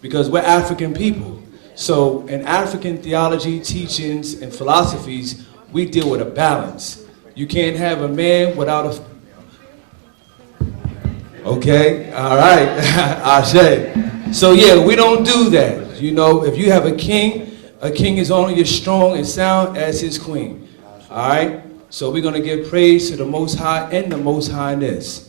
because we're African people. So in African theology, teachings, and philosophies, we deal with a balance. You can't have a man without a... Okay, all right, Ashe. So yeah, we don't do that. You know, if you have a king is only as strong and sound as his queen. All right? So we're going to give praise to the Most High and the Most Highness.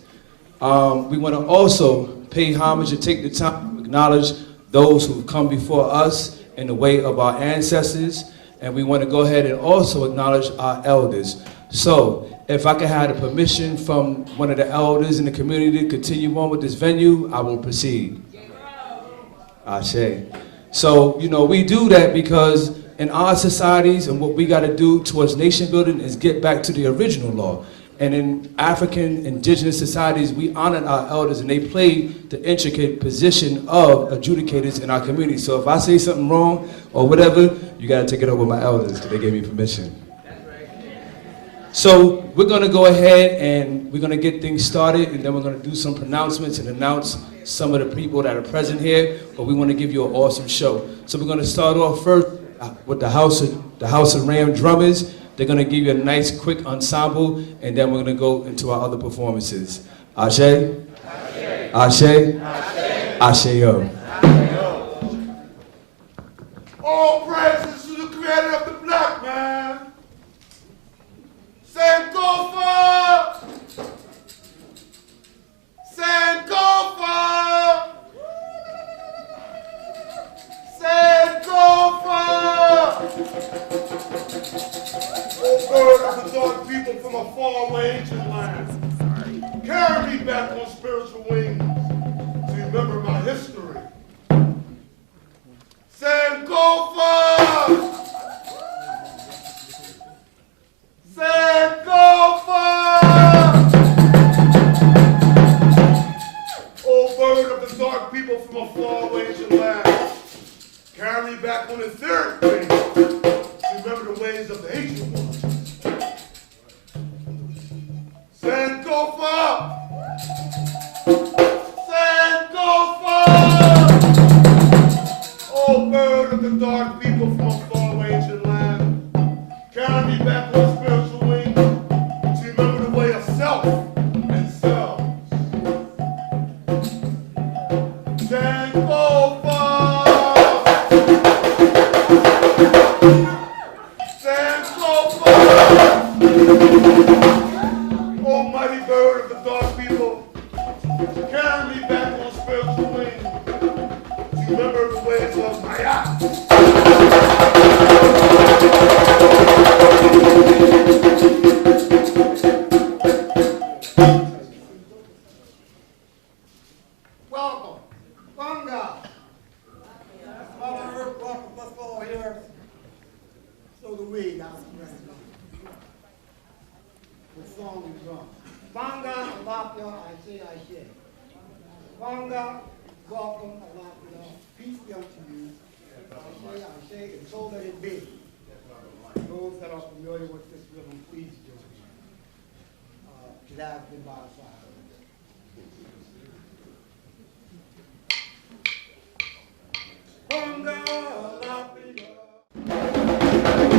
We want to also pay homage and take the time to acknowledge those who've come before us in the way of our ancestors. And we want to go ahead and also acknowledge our elders. So if I could have the permission from one of the elders in the community to continue on with this venue, I will proceed. Ashe. So, you know, we do that because in our societies and what we got to do towards nation building is get back to the original law. And in African indigenous societies, we honored our elders and they played the intricate position of adjudicators in our community. So if I say something wrong or whatever, you got to take it up with my elders because they gave me permission. So we're going to go ahead and we're going to get things started, and then we're going to do some pronouncements and announce some of the people that are present here, but we want to give you an awesome show. So we're going to start off first with the House of Ram drummers. They're going to give you a nice quick ensemble, and then we're going to go into our other performances. Ashe? Ashe? Ashe? Ashe-o. All praises to the creator of the black man. Sankofa! Sankofa! Sankofa! Oh, bird of the dark people from a faraway ancient land, carry me back on spiritual wings to remember my history. Sankofa! Sankofa! Oh, bird of the dark people from a faraway ancient land, carry me back on the third wing to remember the ways of the ancient ones. Sankofa! Sankofa! Oh, bird of the dark people from a faraway ancient land, carry me back on spiritual wings to remember the way of self and selves. Sankofa! Sankofa! Almighty bird of the dark people, carry me back on spiritual wings to remember the ways of Maya. Welcome. Bunga. Mother Earth welcomes us all here. So do we. Now, the song we drum. Bunga, Alapia, Ashe, Ashe. Bunga, welcome, Alapia. Peace be unto you. Ashe, Ashe, and so let it be. Those that are familiar with this rhythm, please join me. It has been by the side. Bunga, Alapia. Ashe,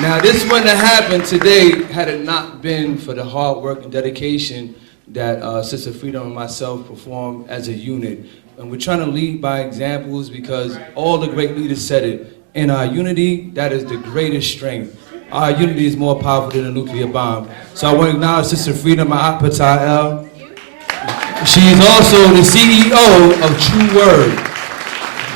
Now, this wouldn't have happened today had it not been for the hard work and dedication that Sister Freedom and myself perform as a unit. And we're trying to lead by examples because all the great leaders said it. In our unity, that is the greatest strength. Our unity is more powerful than a nuclear bomb. So I want to acknowledge Sister Freedom, my Aunt Patel. She is also the CEO of True Word,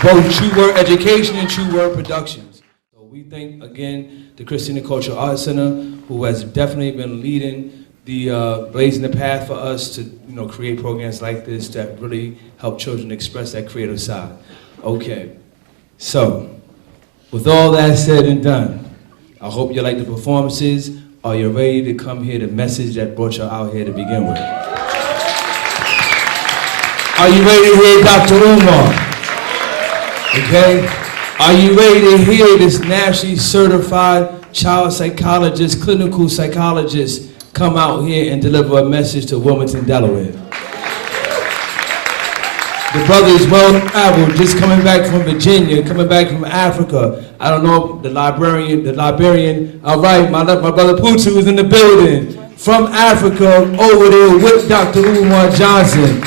both True Word Education and True Word Productions. So we thank, again, the Christina Cultural Arts Center, who has definitely been leading the, blazing the path for us to, create programs like this that really help children express that creative side. Okay, so with all that said and done, I hope you like the performances. Are you ready to come hear the message that brought you out here to begin with? Are you ready to hear Dr. Umar? Okay? Are you ready to hear this nationally certified child psychologist, clinical psychologist, come out here and deliver a message to Wilmington, Delaware? The brother is well traveled, just coming back from Virginia, coming back from Africa. I don't know, the librarian, all right, my brother Putu is in the building. From Africa, over there with Dr. Umar Johnson.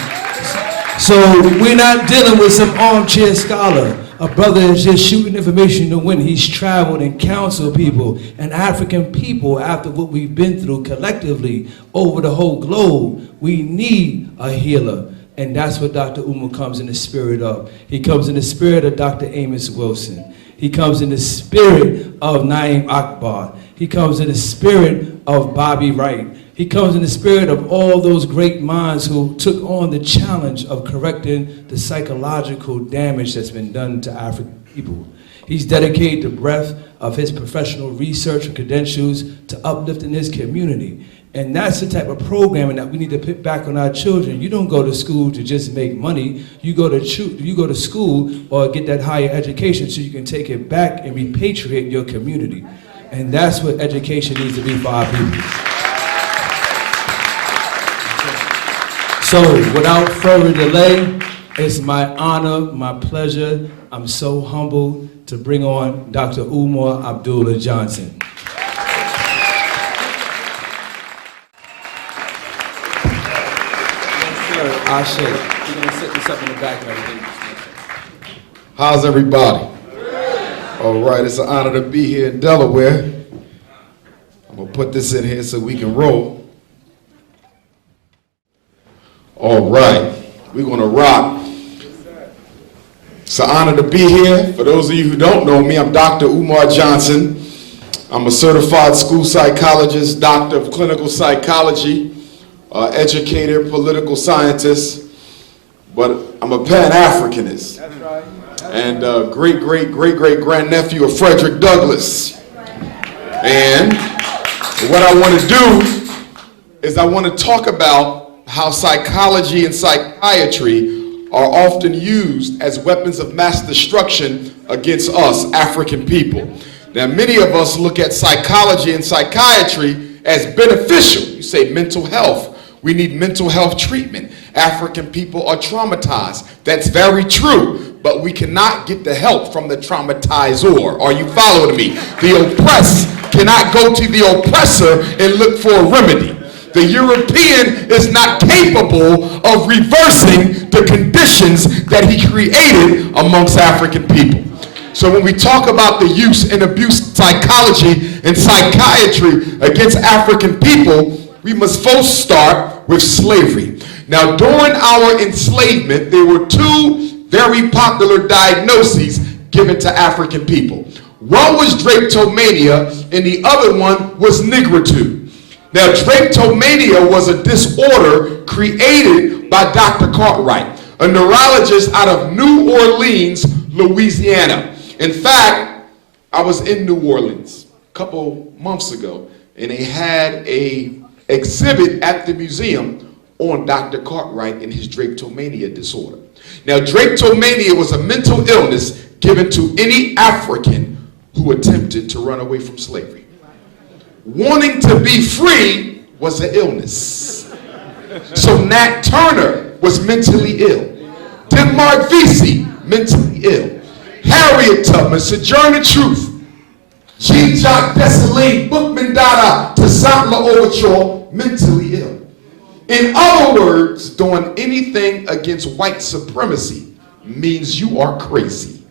So we're not dealing with some armchair scholar. A brother is just shooting information to win. He's traveled and counseled people and African people after what we've been through collectively over the whole globe. We need a healer. And that's what Dr. Umar comes in the spirit of. He comes in the spirit of Dr. Amos Wilson. He comes in the spirit of Naeem Akbar. He comes in the spirit of Bobby Wright. He comes in the spirit of all those great minds who took on the challenge of correcting the psychological damage that's been done to African people. He's dedicated the breadth of his professional research and credentials to uplifting his community. And that's the type of programming that we need to put back on our children. You don't go to school to just make money. You go to school or get that higher education so you can take it back and repatriate your community. And that's what education needs to be for our people. So without further delay, it's my honor, my pleasure. I'm so humbled to bring on Dr. Umar Abdullah Johnson. Ashe. We're going to set this up in the back and everything. How's everybody? All right, it's an honor to be here in Delaware. I'm going to put this in here so we can roll. All right, we're going to rock. It's an honor to be here. For those of you who don't know me, I'm Dr. Umar Johnson. I'm a certified school psychologist, doctor of clinical psychology, educator, political scientist, but I'm a Pan-Africanist. That's right. And great-great-great-great-grandnephew of Frederick Douglass. And what I want to do is I want to talk about how psychology and psychiatry are often used as weapons of mass destruction against us, African people. Now, many of us look at psychology and psychiatry as beneficial. You say mental health. We need mental health treatment. African people are traumatized. That's very true, but we cannot get the help from the traumatizer. Are you following me? The oppressed cannot go to the oppressor and look for a remedy. The European is not capable of reversing the conditions that he created amongst African people. So when we talk about the use and abuse of psychology and psychiatry against African people, we must first start with slavery. Now, during our enslavement, there were two very popular diagnoses given to African people. One was drapetomania, and the other one was nigritude. Now, drapetomania was a disorder created by Dr. Cartwright, a neurologist out of New Orleans, Louisiana. In fact, I was in New Orleans a couple months ago, and they had an exhibit at the museum on Dr. Cartwright and his drapetomania disorder. Now, drapetomania was a mental illness given to any African who attempted to run away from slavery. Wanting to be free was an illness. So Nat Turner was mentally ill. Denmark Vesey, mentally ill. Harriet Tubman, Sojourner Truth, G. Jock Dessalines, Bookman Dada, Toussaint L'Ouverture, mentally ill. In other words, doing anything against white supremacy means you are crazy.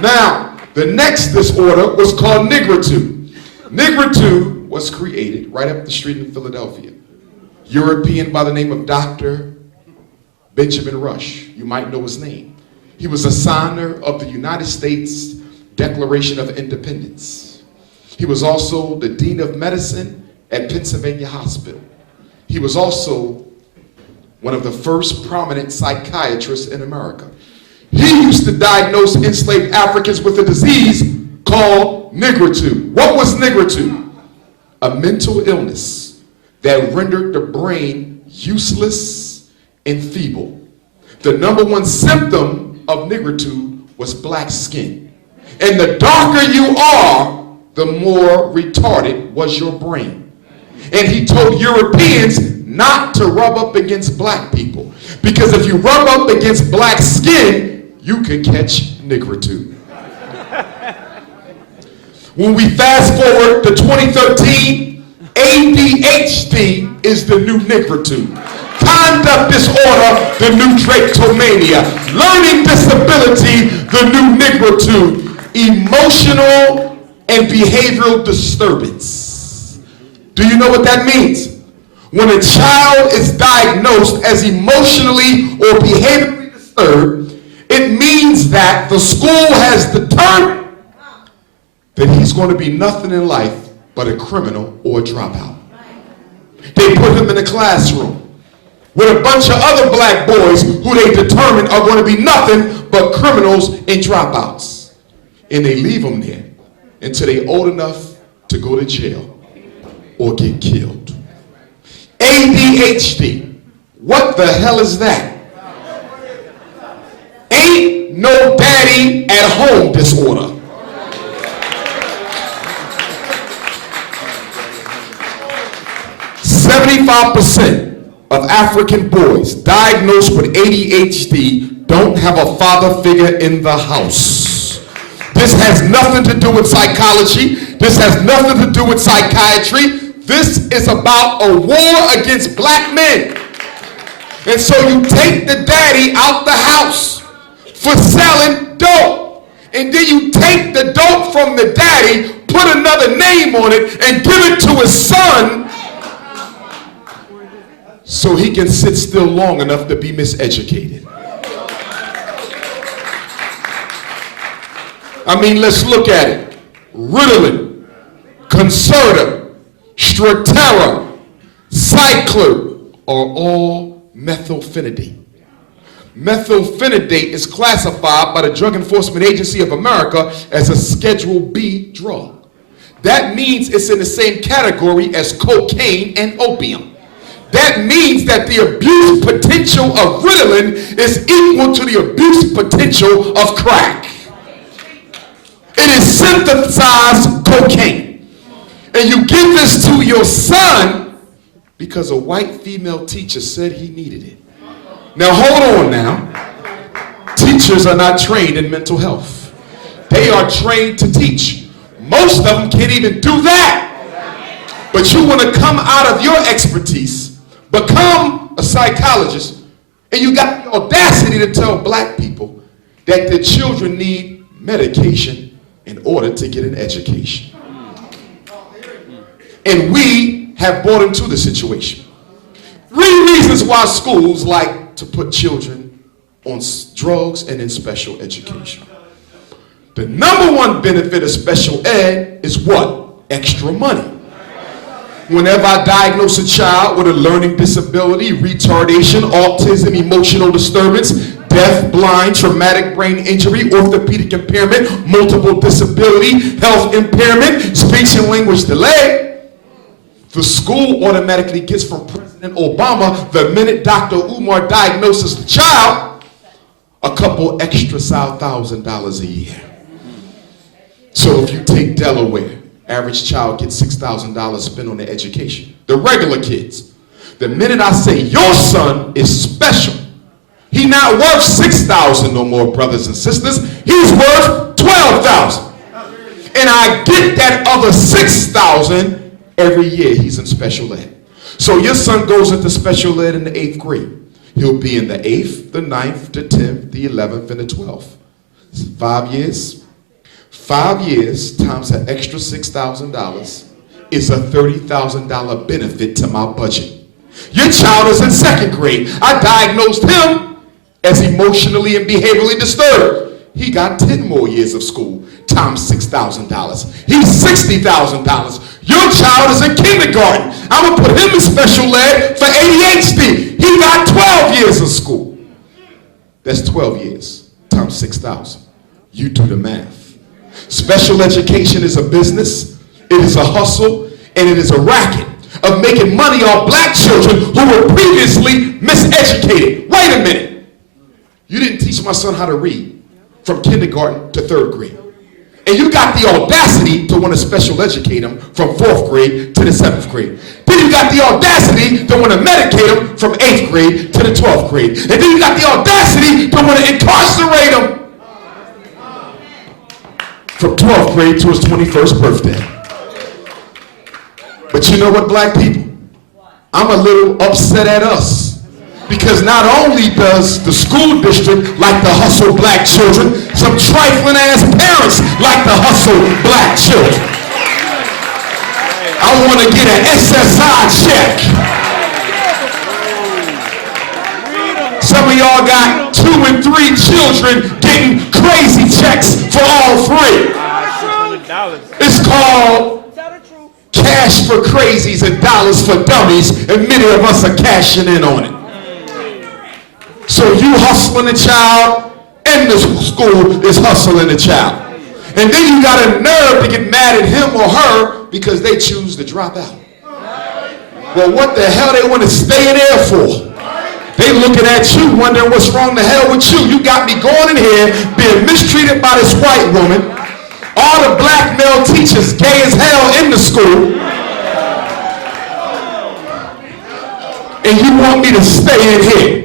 Now, the next disorder was called nigritude. Nigritude was created right up the street in Philadelphia. European by the name of Dr. Benjamin Rush. You might know his name. He was a signer of the United States Declaration of Independence. He was also the Dean of Medicine at Pennsylvania Hospital. He was also one of the first prominent psychiatrists in America. He used to diagnose enslaved Africans with a disease called nigritude. What was nigritude? A mental illness that rendered the brain useless and feeble. The number one symptom of nigritude was black skin. And the darker you are, the more retarded was your brain. And he told Europeans not to rub up against black people, because if you rub up against black skin, you can catch nigritude. When we fast forward to 2013, ADHD is the new nigritude. Conduct disorder, the new drapetomania. Learning disability, the new nigritude. Emotional and behavioral disturbance. Do you know what that means? When a child is diagnosed as emotionally or behaviorally disturbed, it means that the school has determined that he's going to be nothing in life but a criminal or a dropout. They put him in a classroom with a bunch of other black boys who they determine are going to be nothing but criminals and dropouts. And they leave them there until they're old enough to go to jail or get killed. ADHD. What the hell is that? Ain't no daddy at home disorder. %75 of African boys diagnosed with ADHD don't have a father figure in the house. This has nothing to do with psychology. This has nothing to do with psychiatry. This is about a war against black men. And so you take the daddy out the house for selling dope. And then you take the dope from the daddy, put another name on it, and give it to his son so he can sit still long enough to be miseducated. I mean, let's look at it. Ritalin, Concerta, Strattera, Cycler are all methylphenidate. Methylphenidate is classified by the Drug Enforcement Agency of America as a Schedule B drug. That means it's in the same category as cocaine and opium. That means that the abuse potential of Ritalin is equal to the abuse potential of crack. It is synthesized cocaine. And you give this to your son because a white female teacher said he needed it. Now hold on now. Teachers are not trained in mental health. They are trained to teach. Most of them can't even do that. But you want to come out of your expertise, become a psychologist, and you got the audacity to tell black people that their children need medication in order to get an education. And we have bought into the situation. 3 reasons why schools like to put children on drugs and in special education. The number one benefit of special ed is what? Extra money. Whenever I diagnose a child with a learning disability, retardation, autism, emotional disturbance, deaf, blind, traumatic brain injury, orthopedic impairment, multiple disability, health impairment, speech and language delay, the school automatically gets from President Obama, the minute Dr. Umar diagnoses the child, a couple extra $1,000 a year. So if you take Delaware, average child gets $6,000 spent on their education. The regular kids, the minute I say your son is special, he's not worth $6,000 no more, brothers and sisters. He's worth $12,000. And I get that other $6,000 every year he's in special ed. So your son goes into special ed in the 8th grade. He'll be in the 8th, the 9th, the 10th, the 11th, and the 12th. 5 years. 5 years times an extra $6,000 is a $30,000 benefit to my budget. Your child is in 2nd grade. I diagnosed him as emotionally and behaviorally disturbed. He got 10 more years of school times $6,000. He's $60,000. Your child is in kindergarten. I'm gonna put him in special ed for ADHD. He got 12 years of school. That's 12 years times 6,000. You do the math. Special education is a business, it is a hustle, and it is a racket of making money off black children who were previously miseducated. Wait a minute. You didn't teach my son how to read from kindergarten to 3rd grade. And you got the audacity to want to special educate him from 4th grade to the 7th grade. Then you got the audacity to want to medicate him from 8th grade to the 12th grade. And then you got the audacity to want to incarcerate him from 12th grade to his 21st birthday. But you know what, black people? I'm a little upset at us. Because not only does the school district like to hustle black children, some trifling ass parents like to hustle black children. I want to get an SSI check. Some of y'all got 2 and 3 children getting crazy checks for all 3. It's called cash for crazies and dollars for dummies, and many of us are cashing in on it. So you hustling the child, and the school is hustling the child. And then you got a nerve to get mad at him or her because they choose to drop out. Well, what the hell they want to stay in there for? They looking at you wondering what's wrong the hell with you. You got me going in here being mistreated by this white woman. All the black male teachers gay as hell in the school. And you want me to stay in here.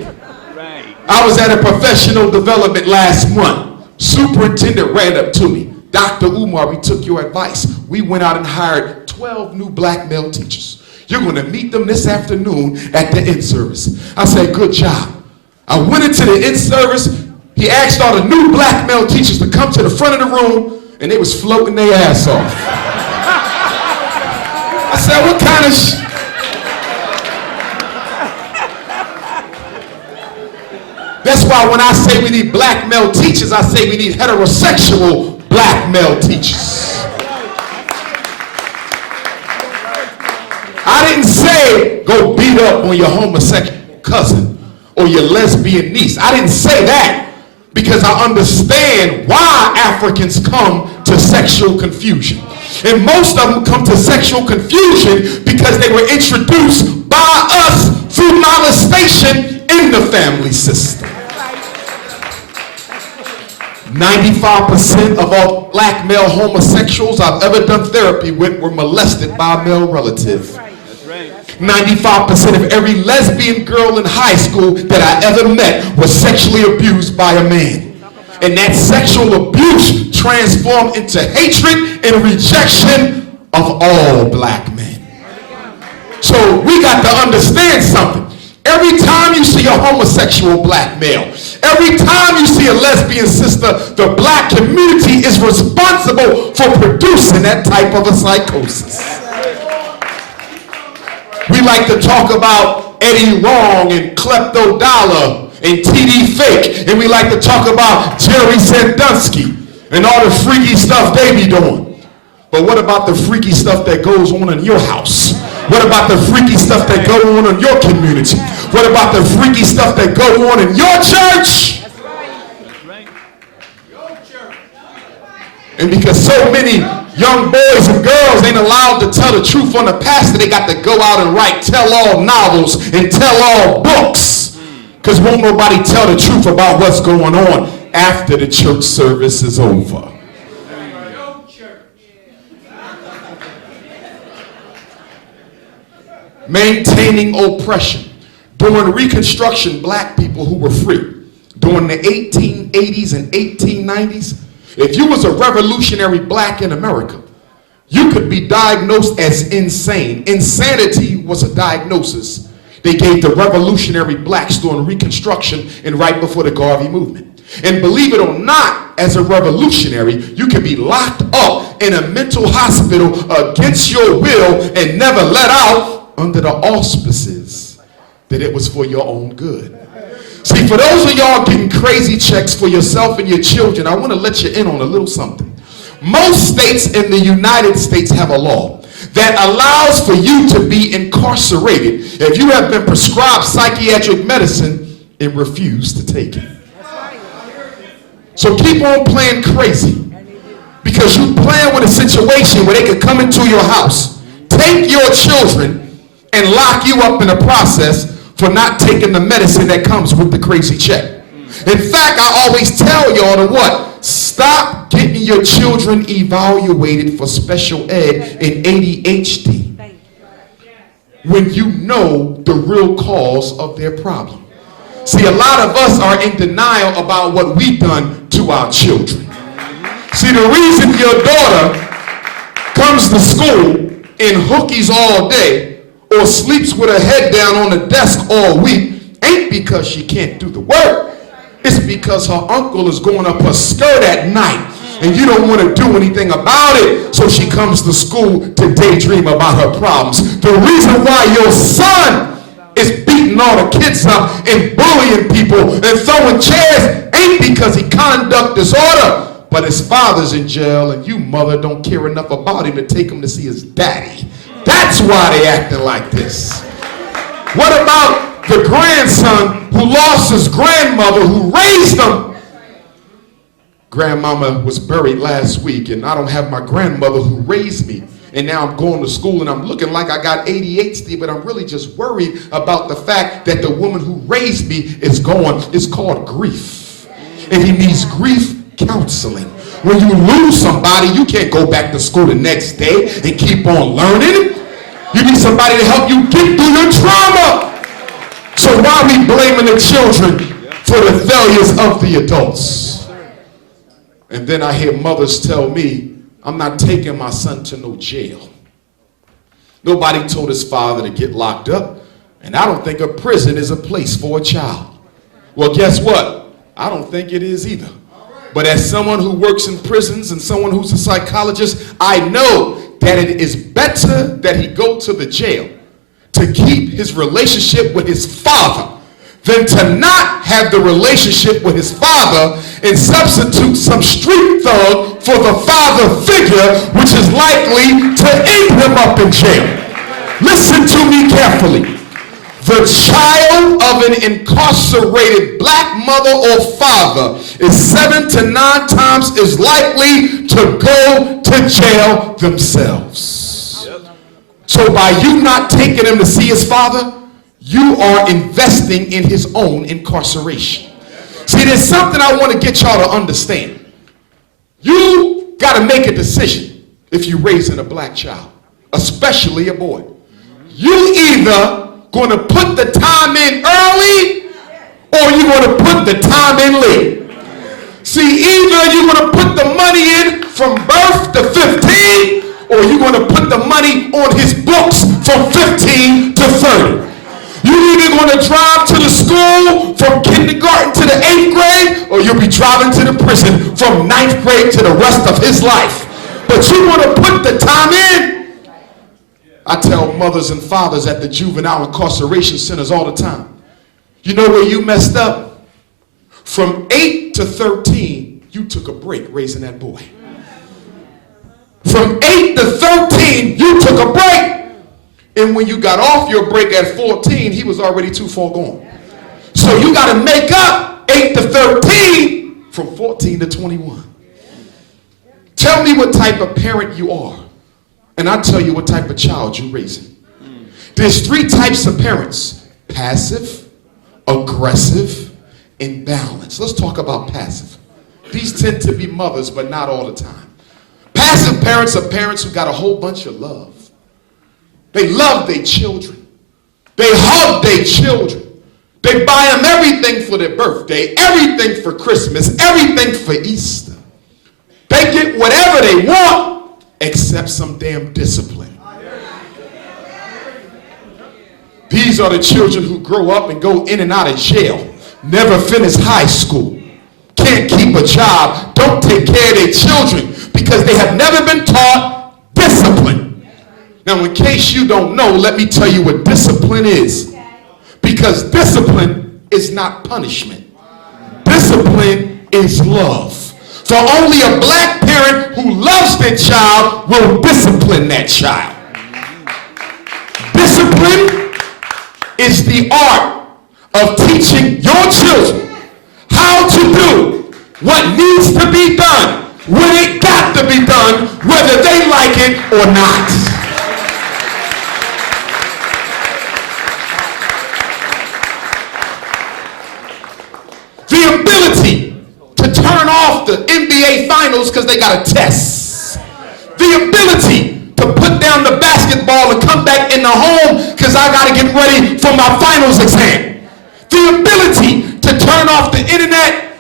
I was at a professional development last month. Superintendent ran up to me. Dr. Umar, we took your advice. We went out and hired 12 new black male teachers. You're going to meet them this afternoon at the in-service. I said, good job. I went into the in-service. He asked all the new black male teachers to come to the front of the room, and they was floating their ass off. I said, what kind of That's why when I say we need black male teachers, I say we need heterosexual black male teachers. I didn't say go beat up on your homosexual cousin or your lesbian niece. I didn't say that because I understand why Africans come to sexual confusion. And most of them come to sexual confusion because they were introduced by us through molestation in the family system. 95% of all black male homosexuals I've ever done therapy with were molested by a male relative. 95% of every lesbian girl in high school that I ever met was sexually abused by a man. And that sexual abuse transformed into hatred and rejection of all black men. So we got to understand something. Every time you see a homosexual black male, every time you see a lesbian sister, the black community is responsible for producing that type of a psychosis. We like to talk about Eddie Long and Klepto Dollar and TD Fake, and we like to talk about Jerry Sandusky and all the freaky stuff they be doing. But what about the freaky stuff that goes on in your house? What about the freaky stuff that go on in your community? What about the freaky stuff that go on in your church? And because so many young boys and girls ain't allowed to tell the truth on the pastor, they got to go out and write tell-all novels and tell-all books. Because won't nobody tell the truth about what's going on after the church service is over. Maintaining oppression. During Reconstruction, black people who were free, during the 1880s and 1890s, If you was a revolutionary black in America, you could be diagnosed as insane. Insanity was a diagnosis they gave the revolutionary blacks during Reconstruction and right before the Garvey movement. And believe it or not, as a revolutionary, you can be locked up in a mental hospital against your will and never let out under the auspices that it was for your own good. See, for those of y'all getting crazy checks for yourself and your children, I want to let you in on a little something. Most states in the United States have a law that allows for you to be incarcerated if you have been prescribed psychiatric medicine and refuse to take it. So keep on playing crazy, because you playing with a situation where they could come into your house, take your children, and lock you up in the process for not taking the medicine that comes with the crazy check. In fact, I always tell y'all to what? Stop getting your children evaluated for special ed and ADHD when you know the real cause of their problem. See, a lot of us are in denial about what we've done to our children. See, the reason your daughter comes to school in hookies all day or sleeps with her head down on the desk all week ain't because she can't do the work. It's because her uncle is going up her skirt at night and you don't want to do anything about it, so she comes to school to daydream about her problems. The reason why your son is beating all the kids up and bullying people and throwing chairs ain't because he conduct disorder, but his father's in jail and you, mother, don't care enough about him to take him to see his daddy. That's why they acting like this. What about the grandson who lost his grandmother who raised him? Grandmama was buried last week and I don't have my grandmother who raised me. And now I'm going to school and I'm looking like I got ADHD, but I'm really just worried about the fact that the woman who raised me is gone. It's called grief. And he needs grief counseling. When you lose somebody, you can't go back to school the next day and keep on learning. You need somebody to help you get through your trauma. So why are we blaming the children for the failures of the adults? And then I hear mothers tell me, I'm not taking my son to no jail. Nobody told his father to get locked up, and I don't think a prison is a place for a child. Well, guess what? I don't think it is either. But as someone who works in prisons and someone who's a psychologist, I know that it is better that he go to the jail to keep his relationship with his father than to not have the relationship with his father and substitute some street thug for the father figure, which is likely to end him up in jail. Listen to me carefully. The child of an incarcerated black mother or father is 7 to 9 times as likely to go to jail themselves. So by you not taking him to see his father, you are investing in his own incarceration. See, there's something I want to get y'all to understand. You got to make a decision if you're raising a black child, especially a boy. You either going to put the time in early or you're going to put the time in late. See, either you're going to put the money in from birth to 15 or you're going to put the money on his books from 15 to 30. You're either going to drive to the school from kindergarten to the 8th grade or you'll be driving to the prison from 9th grade to the rest of his life. But you want to put the time in. I tell mothers and fathers at the juvenile incarceration centers all the time, you know where you messed up? From 8 to 13, you took a break raising that boy. From 8 to 13, you took a break. And when you got off your break at 14, he was already too far gone. So you got to make up 8 to 13 from 14 to 21. Tell me what type of parent you are, and I'll tell you what type of child you're raising. There's 3 types of parents: passive, aggressive, and balanced. Let's talk about passive. These tend to be mothers, but not all the time. Passive parents are parents who got a whole bunch of love. They love their children. They hug their children. They buy them everything for their birthday, everything for Christmas, everything for Easter. they get whatever they want except some damn discipline. These are the children who grow up and go in and out of jail, never finish high school, can't keep a job, don't take care of their children because they have never been taught discipline. Now, in case you don't know, let me tell you what discipline is. Because discipline is not punishment. Discipline is love. For only a black parent who loves their child will discipline that child. Discipline is the art of teaching your children how to do what needs to be done when it got to be done, whether they like it or not. The ability to turn off the NBA finals because they got a test. The ability to put down the basketball and come back in the home because I got to get ready for my finals exam. The ability to turn off the internet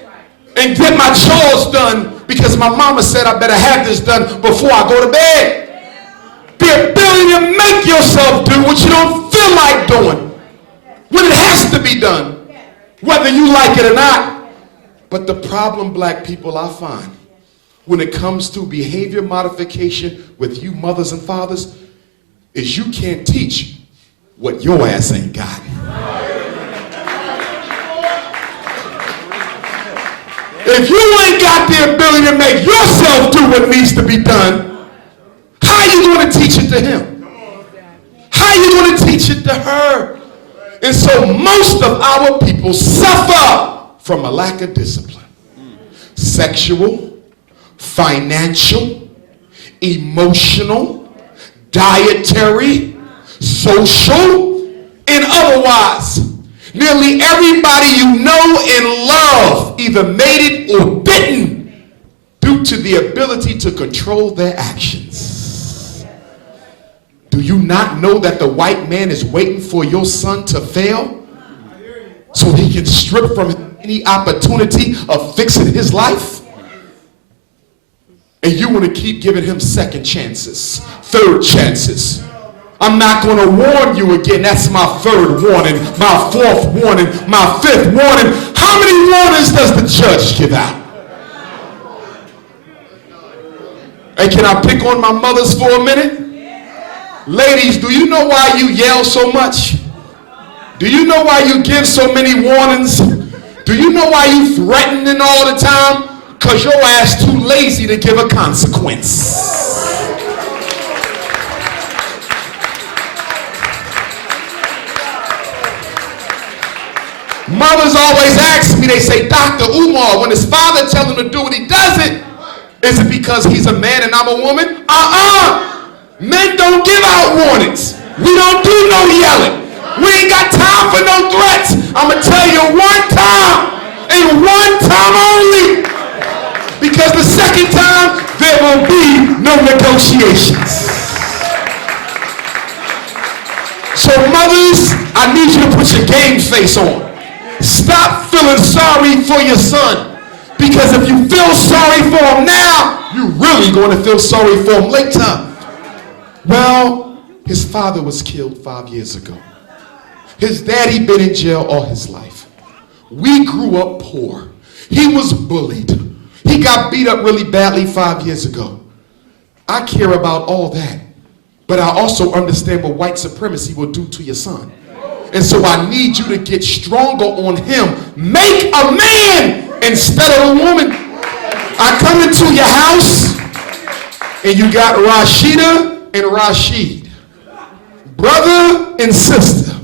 and get my chores done because my mama said I better have this done before I go to bed. The ability to make yourself do what you don't feel like doing when it has to be done, whether you like it or not. But the problem, black people, I find when it comes to behavior modification with you mothers and fathers is you can't teach what your ass ain't got. If you ain't got the ability to make yourself do what needs to be done, how are you going to teach it to him? How are you going to teach it to her? And so most of our people suffer from a lack of discipline. Sexual, financial, emotional, dietary, social, and otherwise. Nearly everybody you know and love either made it or didn't due to the ability to control their actions. Do you not know that the white man is waiting for your son to fail so he can strip from him any opportunity of fixing his life? And you want to keep giving him second chances, third chances. I'm not going to warn you again. That's my third warning, my fourth warning, my fifth warning. How many warnings does the judge give out? Hey, can I pick on my mothers for a minute? Ladies, do you know why you yell so much? Do you know why you give so many warnings? Do you know why you threatening all the time? Because your ass too lazy to give a consequence. Mothers always ask me, they say, Dr. Umar, when his father tells him to do what he doesn't, is it because he's a man and I'm a woman? Men don't give out warnings. We don't do no yelling. We ain't got time for no threats. I'm going to tell you one time and one time only. Because the second time, there will be no negotiations. So mothers, I need you to put your game face on. Stop feeling sorry for your son. Because if you feel sorry for him now, you're really going to feel sorry for him later. Well, his father was killed 5 years ago. His daddy been in jail all his life. We grew up poor. He was bullied. He got beat up really badly 5 years ago. I care about all that. But I also understand what white supremacy will do to your son. And so I need you to get stronger on him. Make a man instead of a woman. I come into your house and you got Rashida and Rashid, brother and sister.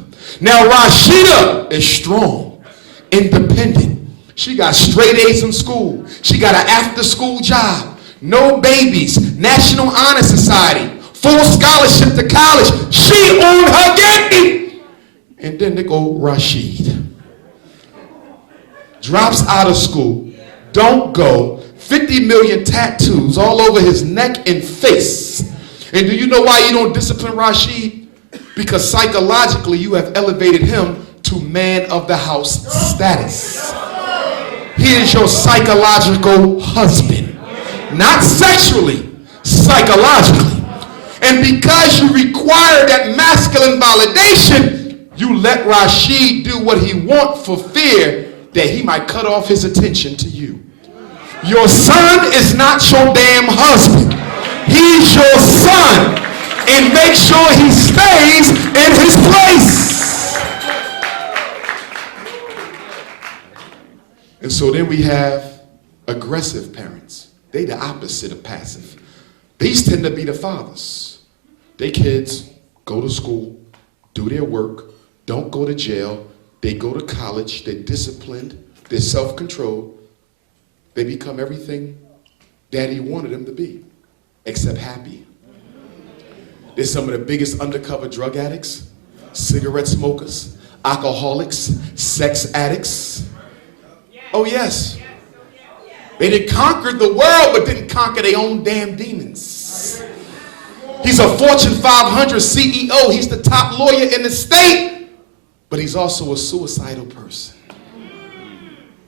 Now Rashida is strong, independent. She got straight A's in school. She got an after-school job. No babies. National Honor Society. Full scholarship to college. She owned her game. And then they go Rashid. Drops out of school. Don't go. 50 million tattoos all over his neck and face. And do you know why you don't discipline Rashid? Because psychologically you have elevated him to man of the house status. He is your psychological husband. not sexually, psychologically. And because you require that masculine validation, you let Rashid do what he wants for fear that he might cut off his attention to you. Your son is not your damn husband. He's your son. And make sure he stays in his place. And so then we have aggressive parents. They the opposite of passive. These tend to be the fathers. Their kids go to school, do their work, don't go to jail, they go to college, they're disciplined, they're self-controlled. They become everything daddy wanted them to be, except happy. They're some of the biggest undercover drug addicts, cigarette smokers, alcoholics, sex addicts. Oh yes. They did conquer the world, but didn't conquer their own damn demons. He's a Fortune 500 CEO. He's the top lawyer in the state, but he's also a suicidal person.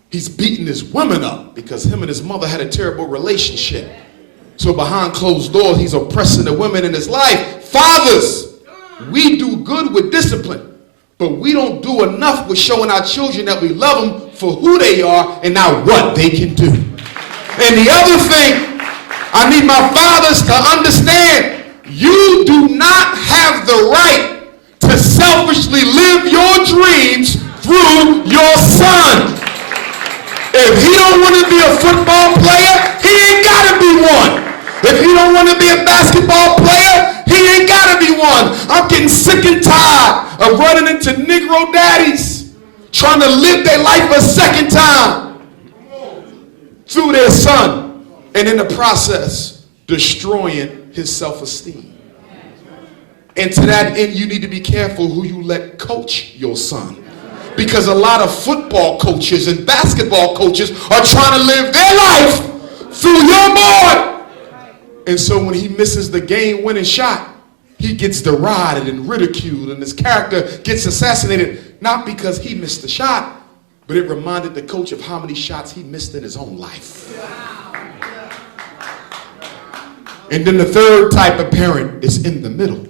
He's beating his women up because him and his mother had a terrible relationship. So behind closed doors, he's oppressing the women in his life. Fathers, we do good with discipline, but we don't do enough with showing our children that we love them for who they are and not what they can do. And the other thing, I need my fathers to understand, you do not have the right to selfishly live your dreams through your son. If he don't want to be a football player, he ain't got to be one. If he don't want to be a basketball player, he ain't got to be one. I'm getting sick and tired of running into Negro daddies trying to live their life a second time through their son, and in the process, destroying his self-esteem. And to that end, you need to be careful who you let coach your son. Because a lot of football coaches and basketball coaches are trying to live their life through your boy. And so when he misses the game-winning shot, he gets derided and ridiculed, and his character gets assassinated, not because he missed the shot, but it reminded the coach of how many shots he missed in his own life. And then the third type of parent is in the middle.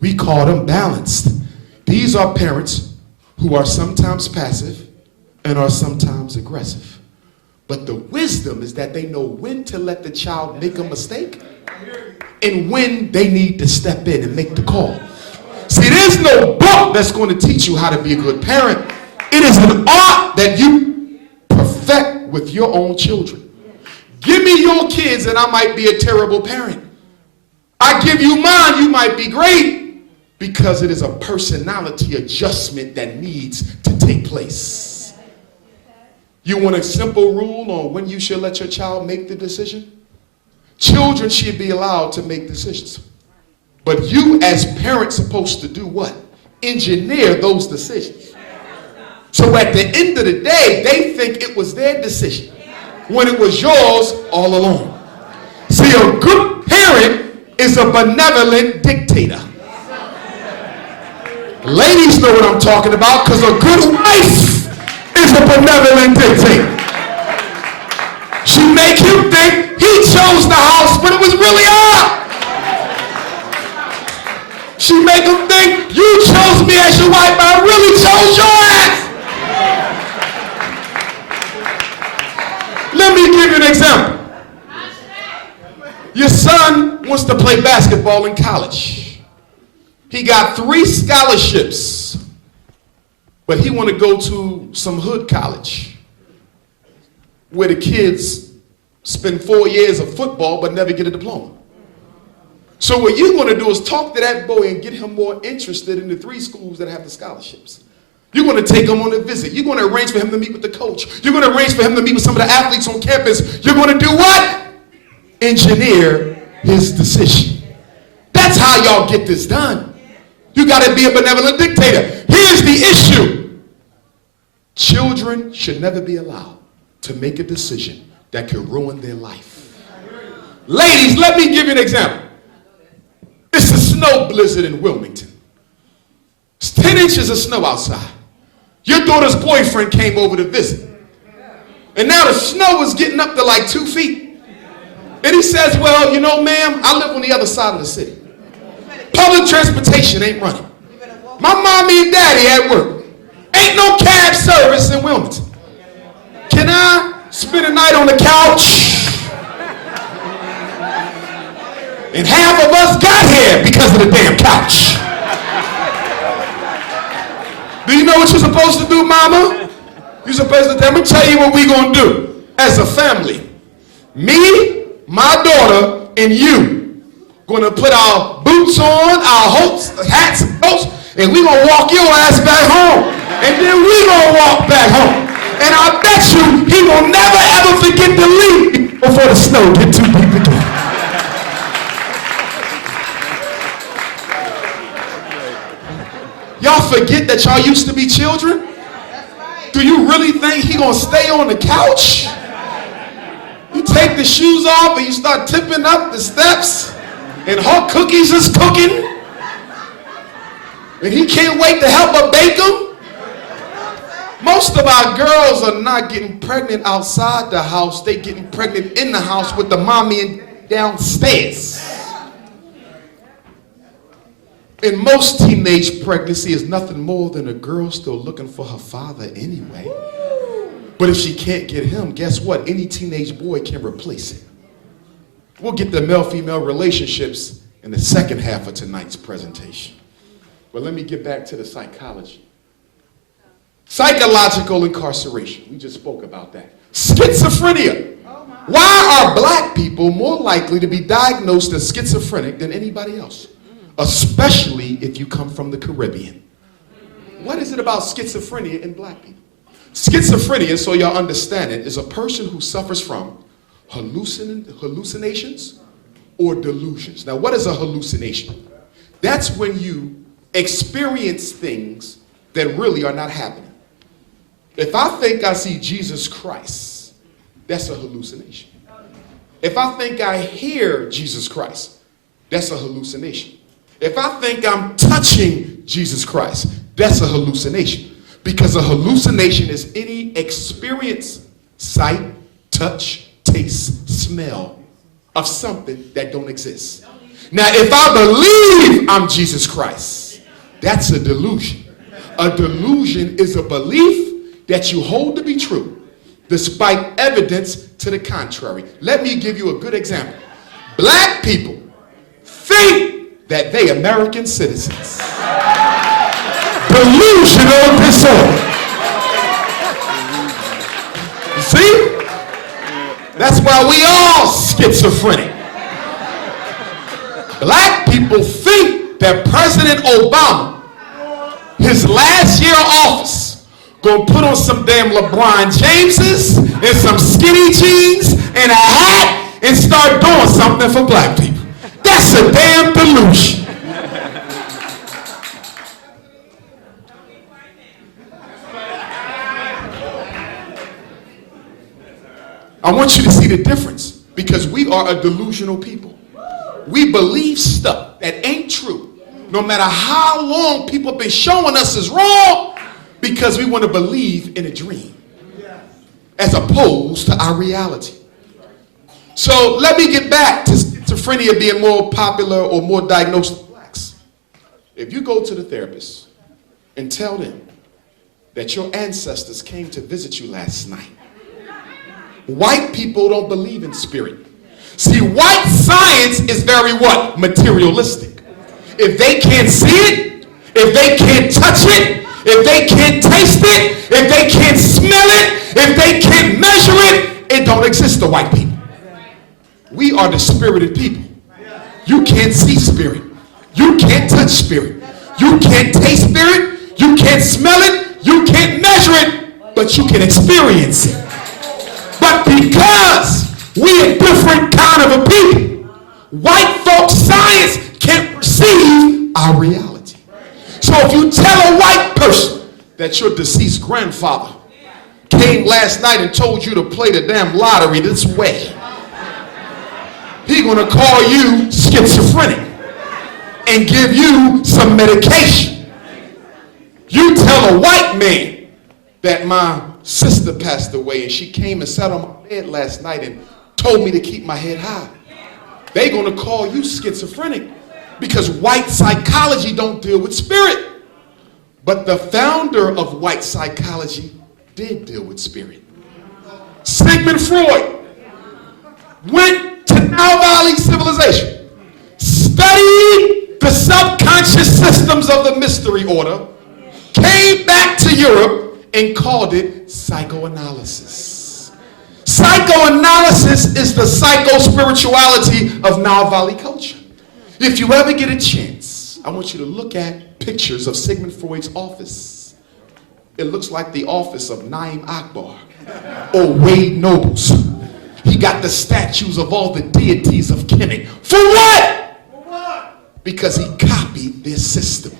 We call them balanced. These are parents who are sometimes passive and are sometimes aggressive. But the wisdom is that they know when to let the child make a mistake and when they need to step in and make the call. See, there's no book that's going to teach you how to be a good parent. It is an art that you perfect with your own children. Give me your kids and I might be a terrible parent. I give you mine, you might be great. Because it is a personality adjustment that needs to take place. You want a simple rule on when you should let your child make the decision? Children should be allowed to make decisions. But you as parents supposed to do what? Engineer those decisions. So at the end of the day, they think it was their decision when it was yours all along. See, a good parent is a benevolent dictator. Ladies know what I'm talking about, because a good wife is a benevolent dictator. She make him think he chose the house, but it was really her. She make him think you chose me as your wife, but I really chose your ass. Let me give you an example. Your son wants to play basketball in college. He got 3 scholarships, but he want to go to some hood college where the kids spend 4 years of football but never get a diploma. So what you're going to do is talk to that boy and get him more interested in the 3 schools that have the scholarships. You're going to take him on a visit. You're going to arrange for him to meet with the coach. You're going to arrange for him to meet with some of the athletes on campus. You're going to do what? Engineer his decision. That's how y'all get this done. You got to be a benevolent dictator. Here's the issue. Children should never be allowed to make a decision that could ruin their life. Ladies, let me give you an example. It's a snow blizzard in Wilmington. It's 10 inches of snow outside. Your daughter's boyfriend came over to visit. And now the snow is getting up to like 2 feet. And he says, well, you know, ma'am, I live on the other side of the city. Public transportation ain't running. My mommy and daddy at work. Ain't no cab service in Wilmington. Can I spend a night on the couch? And half of us got here because of the damn couch. Do you know what you're supposed to do, mama? You're supposed to, let me tell you what we're going to do as a family. Me, my daughter, and you going to put our boots on, our hats and coats, and we're going to walk your ass back home. And then we're going to walk back home. And I bet you he will never ever forget to leave before the snow get too deep again. Y'all forget that y'all used to be children? Do you really think he gonna stay on the couch? You take the shoes off and you start tipping up the steps and hot cookies is cooking and he can't wait to help her bake them. Most of our girls are not getting pregnant outside the house, they getting pregnant in the house with the mommy and downstairs. And most teenage pregnancy is nothing more than a girl still looking for her father anyway. But if she can't get him, guess what? Any teenage boy can replace it. We'll get the male-female relationships in the second half of tonight's presentation. But let me get back to the psychology. Psychological incarceration. We just spoke about that. Schizophrenia. Why are black people more likely to be diagnosed as schizophrenic than anybody else? Especially if you come from the Caribbean. What is it about schizophrenia in black people? Schizophrenia, so y'all understand it, is a person who suffers from hallucinations or delusions. Now, what is a hallucination? That's when you experience things that really are not happening. If I think I see Jesus Christ, that's a hallucination. If I think I hear Jesus Christ, that's a hallucination. If I think I'm touching Jesus Christ, that's a hallucination. Because a hallucination is any experience, sight, touch, taste, smell of something that don't exist. Now, if I believe I'm Jesus Christ, that's a delusion. A delusion is a belief that you hold to be true, despite evidence to the contrary. Let me give you a good example. Black people think that they American citizens. Delusional disorder. You see? That's why we all schizophrenic. Black people think that President Obama, his last year of office, gonna put on some damn LeBron Jameses and some skinny jeans and a hat and start doing something for black people. That's a damn delusion. I want you to see the difference because we are a delusional people. We believe stuff that ain't true, no matter how long people have been showing us is wrong, because we want to believe in a dream as opposed to our reality. So let me get back to schizophrenia being more popular or more diagnosed in blacks. If you go to the therapist and tell them that your ancestors came to visit you last night, white people don't believe in spirit. See, white science is very what? Materialistic. If they can't see it, if they can't touch it, if they can't taste it, if they can't smell it, if they can't measure it, it don't exist to white people. We are the spirited people. You can't see spirit. You can't touch spirit. You can't taste spirit. You can't smell it. You can't measure it, but you can experience it. But because we're a different kind of a people, white folks' science can't perceive our reality. So if you tell a white person that your deceased grandfather came last night and told you to play the damn lottery this way, he's gonna call you schizophrenic and give you some medication. You tell a white man that my sister passed away and she came and sat on my bed last night and told me to keep my head high. They're going to call you schizophrenic because white psychology don't deal with spirit. But the founder of white psychology did deal with spirit. Sigmund Freud went to Nile Valley civilization, studied the subconscious systems of the mystery order, came back to Europe and called it psychoanalysis. Psychoanalysis is the psycho-spirituality of Nile Valley culture. If you ever get a chance, I want you to look at pictures of Sigmund Freud's office. It looks like the office of Naim Akbar or Wade Nobles. He got the statues of all the deities of Kemet. For what? Because he copied their system.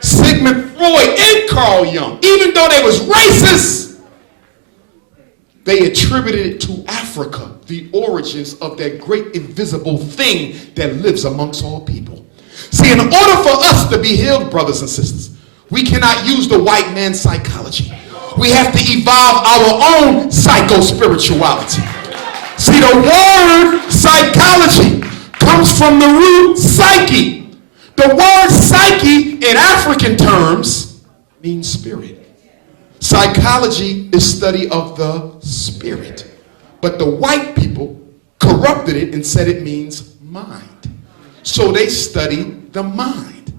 Sigmund Freud and Carl Jung, even though they was racist, they attributed it to Africa, the origins of that great invisible thing that lives amongst all people. See, in order for us to be healed, brothers and sisters, we cannot use the white man's psychology. We have to evolve our own psycho-spirituality. See, the word psychology comes from the root psyche. The word psyche in African terms means spirit. Psychology is study of the spirit. But the white people corrupted it and said it means mind. So they study the mind.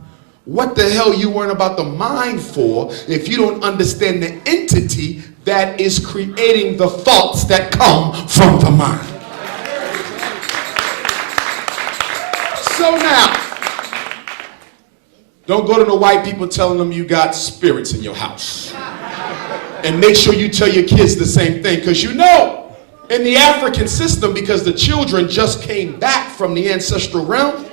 What the hell you worrying about the mind for if you don't understand the entity that is creating the thoughts that come from the mind? So now, don't go to the white people telling them you got spirits in your house. And make sure you tell your kids the same thing, because you know, in the African system, because the children just came back from the ancestral realm,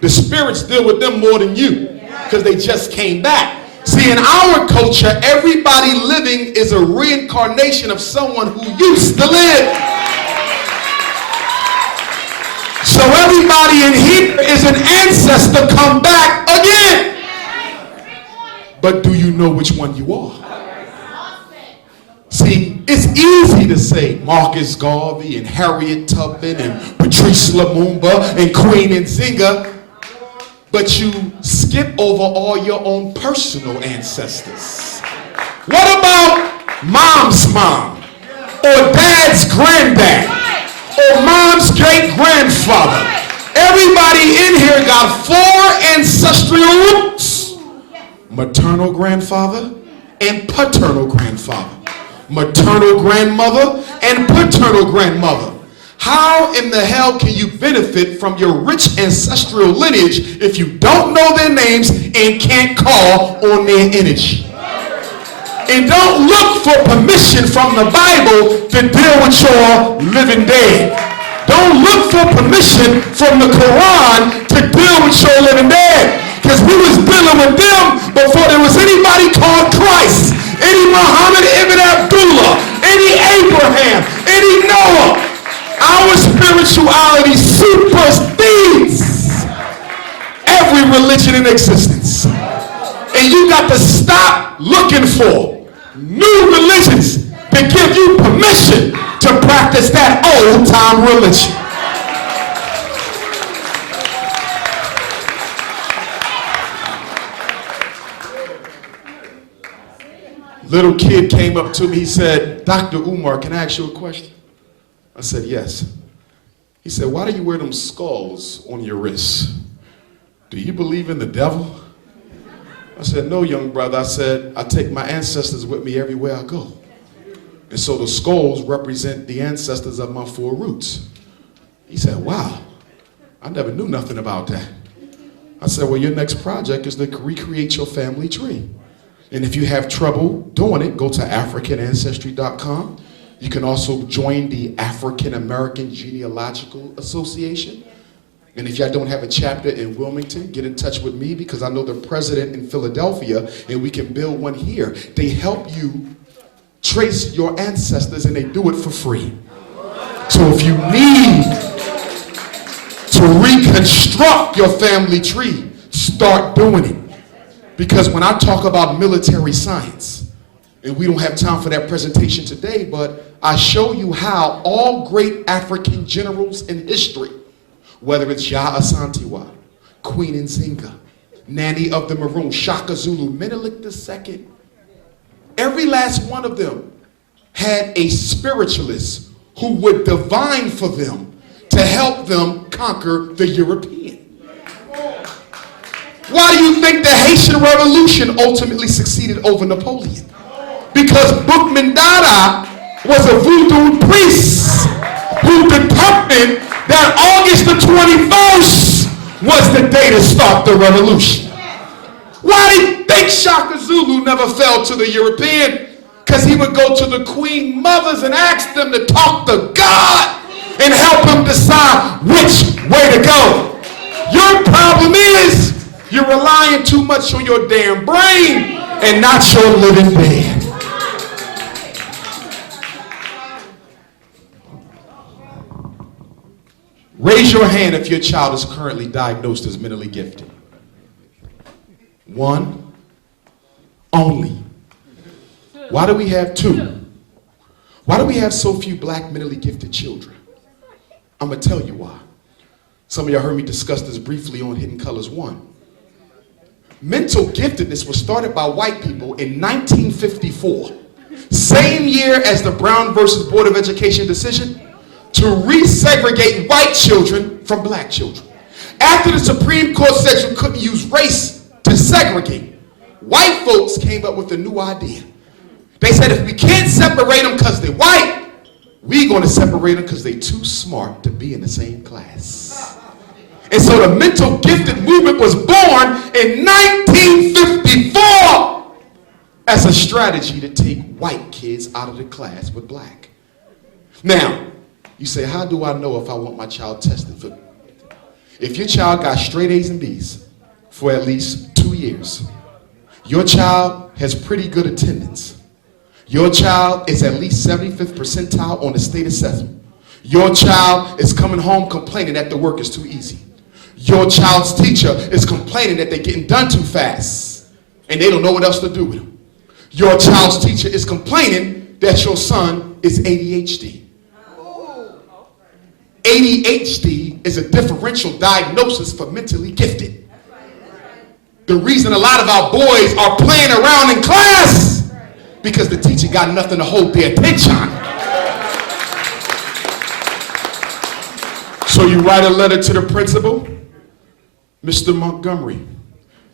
the spirits deal with them more than you, because they just came back. See, in our culture, everybody living is a reincarnation of someone who used to live. So everybody in here is an ancestor come back again. But do you know which one you are? See, it's easy to say Marcus Garvey and Harriet Tubman and Patrice Lumumba and Queen Nzinga, but you skip over all your own personal ancestors. What about mom's mom, or dad's granddad, or mom's great-grandfather? Everybody in here got 4 ancestral roots: maternal grandfather and paternal grandfather, maternal grandmother and paternal grandmother. How in the hell can you benefit from your rich ancestral lineage if you don't know their names and can't call on their energy? And don't look for permission from the Bible to deal with your living dead. Don't look for permission from the Quran to deal with your living dead. Because we was dealing with them before there was anybody called Christ, any Muhammad ibn Abdullah, any Abraham, any Noah. Our spirituality supersedes every religion in existence. And you got to stop looking for new religions to give you permission to practice that old time religion. Little kid came up to me, he said, "Dr. Umar, can I ask you a question?" I said, "Yes." He said, "Why do you wear them skulls on your wrists? Do you believe in the devil?" I said, "No, young brother." I said, "I take my ancestors with me everywhere I go. And so the skulls represent the ancestors of my 4 roots." He said, "Wow, I never knew nothing about that." I said, "Well, your next project is to recreate your family tree. And if you have trouble doing it, go to AfricanAncestry.com. You can also join the African American Genealogical Association. And if y'all don't have a chapter in Wilmington, get in touch with me, because I know the president in Philadelphia, and we can build one here. They help you trace your ancestors, and they do it for free. So if you need to reconstruct your family tree, start doing it. Because when I talk about military science, And we don't have time for that presentation today, but I show you how all great African generals in history, whether it's Yaa Asantewaa, Queen Nzinga, Nanny of the Maroon, Shaka Zulu, Menelik II, every last one of them had a spiritualist who would divine for them to help them conquer the European. Why do you think the Haitian Revolution ultimately succeeded over Napoleon? Because Boukman Dada was a voodoo priest who determined that August the 21st was the day to start the revolution. Why do you think Shaka Zulu never fell to the European? Because he would go to the queen mothers and ask them to talk to God and help him decide which way to go. Your problem is you're relying too much on your damn brain and not your living bed. Raise your hand if your child is currently diagnosed as mentally gifted. One. Only. Why do we have two? Why do we have so few black mentally gifted children? I'm going to tell you why. Some of y'all heard me discuss this briefly on Hidden Colors 1. Mental giftedness was started by white people in 1954, same year as the Brown versus Board of Education decision, to resegregate white children from black children. After the Supreme Court said you couldn't use race to segregate, white folks came up with a new idea. They said if we can't separate them because they're white, we're going to separate them because they're too smart to be in the same class. And so the mental gifted movement was born in 1954 as a strategy to take white kids out of the class with black. Now, you say, how do I know if I want my child tested for? If your child got straight A's and B's for at least 2 years, your child has pretty good attendance. Your child is at least 75th percentile on the state assessment. Your child is coming home complaining that the work is too easy. Your child's teacher is complaining that they're getting done too fast and they don't know what else to do with them. Your child's teacher is complaining that your son is ADHD. ADHD is a differential diagnosis for mentally gifted. The reason a lot of our boys are playing around in class because the teacher got nothing to hold their attention. So you write a letter to the principal. Mr. Montgomery,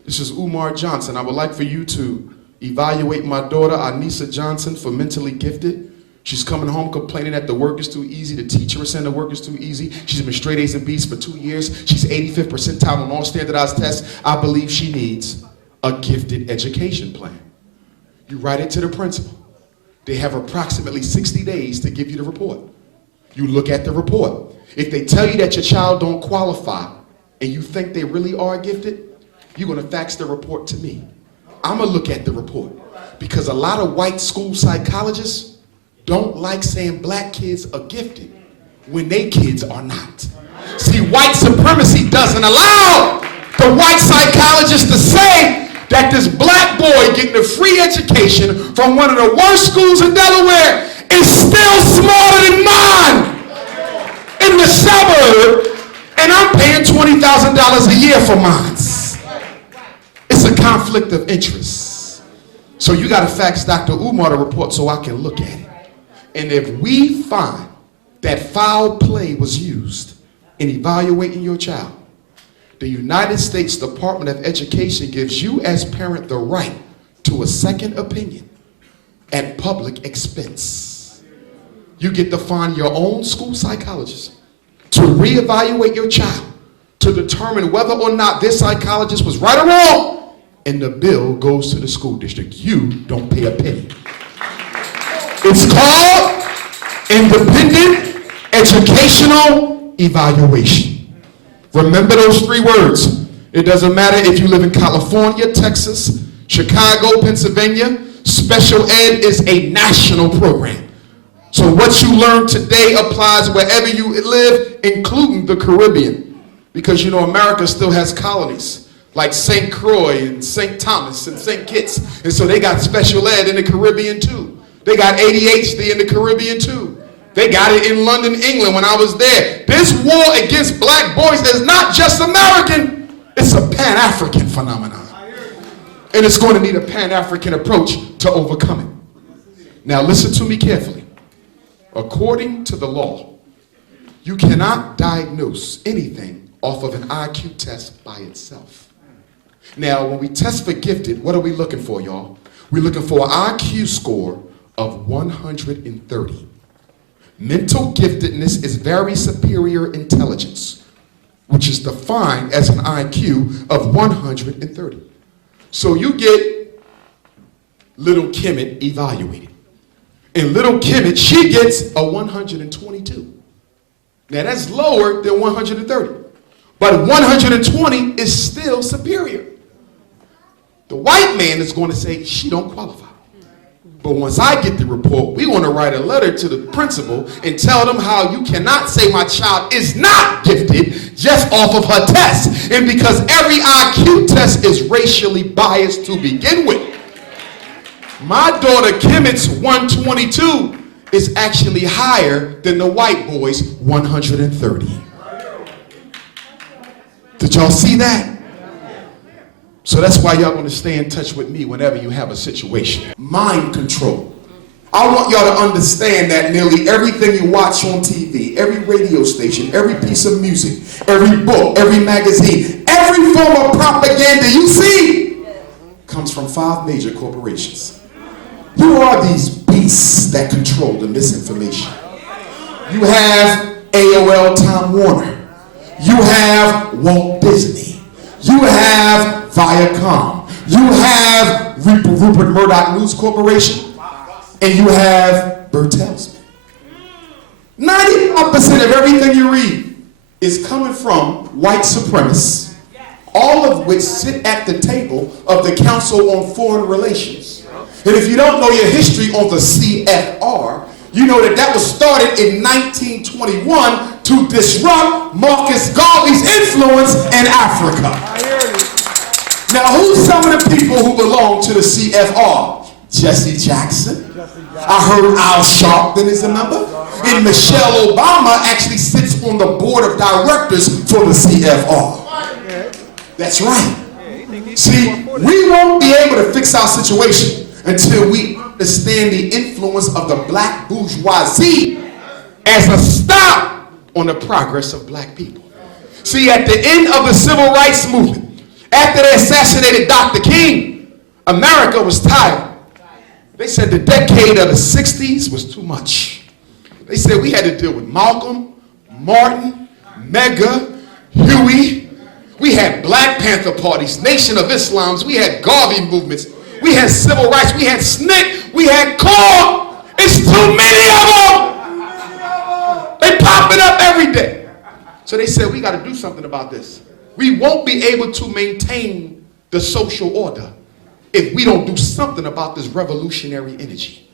this is Umar Johnson. I would like for you to evaluate my daughter, Anissa Johnson, for mentally gifted. She's coming home complaining that the work is too easy. The teacher is saying the work is too easy. She's been straight A's and B's for 2 years. She's 85th percentile on all standardized tests. I believe she needs a gifted education plan. You write it to the principal. They have approximately 60 days to give you the report. You look at the report. If they tell you that your child don't qualify and you think they really are gifted, you're gonna fax the report to me. I'm gonna look at the report because a lot of white school psychologists don't like saying black kids are gifted when they kids are not. See, white supremacy doesn't allow the white psychologist to say that this black boy getting a free education from one of the worst schools in Delaware is still smarter than mine in the suburb, and I'm paying $20,000 a year for mine. It's a conflict of interest. So you gotta fax Dr. Umar the report so I can look at it. And if we find that foul play was used in evaluating your child, the United States Department of Education gives you as parent the right to a second opinion at public expense. You get to find your own school psychologist to reevaluate your child to determine whether or not this psychologist was right or wrong, and the bill goes to the school district. You don't pay a penny. It's called independent educational evaluation. Remember those 3 words. It doesn't matter if you live in California, Texas, Chicago, Pennsylvania. Special ed is a national program. So what you learn today applies wherever you live, including the Caribbean. Because you know America still has colonies like St. Croix and St. Thomas and St. Kitts. And so they got special ed in the Caribbean too. They got ADHD in the Caribbean too. They got it in London, England when I was there. This war against black boys is not just American. It's a Pan-African phenomenon. And it's going to need a Pan-African approach to overcome it. Now listen to me carefully. According to the law, you cannot diagnose anything off of an IQ test by itself. Now, when we test for gifted, what are we looking for, y'all? We're looking for an IQ score of 130. Mental giftedness is very superior intelligence, which is defined as an IQ of 130. So you get little Kimmett evaluated. And little Kimmett, she gets a 122. Now that's lower than 130. But 120 is still superior. The white man is going to say she don't qualify. But once I get the report, we want to write a letter to the principal and tell them how you cannot say my child is not gifted just off of her test. And because every IQ test is racially biased to begin with. My daughter Kimmett's 122 is actually higher than the white boy's 130. Did y'all see that? So that's why y'all want to stay in touch with me whenever you have a situation. Mind control. I want y'all to understand that nearly everything you watch on TV, every radio station, every piece of music, every book, every magazine, every form of propaganda you see comes from 5 major corporations. Who are these beasts that control the misinformation? You have AOL Time Warner. You have Walt Disney. You have Viacom. You have Rupert Murdoch News Corporation. And you have Bertelsmann. 95% of everything you read is coming from white supremacists, all of which sit at the table of the Council on Foreign Relations. And if you don't know your history on the CFR, you know that was started in 1921 to disrupt Marcus Garvey's influence in Africa. Now, who's some of the people who belong to the CFR? Jesse Jackson. I heard Al Sharpton is a member. And Michelle Obama actually sits on the board of directors for the CFR. That's right. See, we won't be able to fix our situation until we understand the influence of the black bourgeoisie as a stop on the progress of black people. See, at the end of the civil rights movement, after they assassinated Dr. King, America was tired. They said the decade of the 60s was too much. They said we had to deal with Malcolm, Martin, Medgar, Huey. We had Black Panther parties, Nation of Islams. We had Garvey movements. We had civil rights. We had SNCC. We had CORE. It's too many of them. They popping up every day. So they said we got to do something about this. We won't be able to maintain the social order if we don't do something about this revolutionary energy.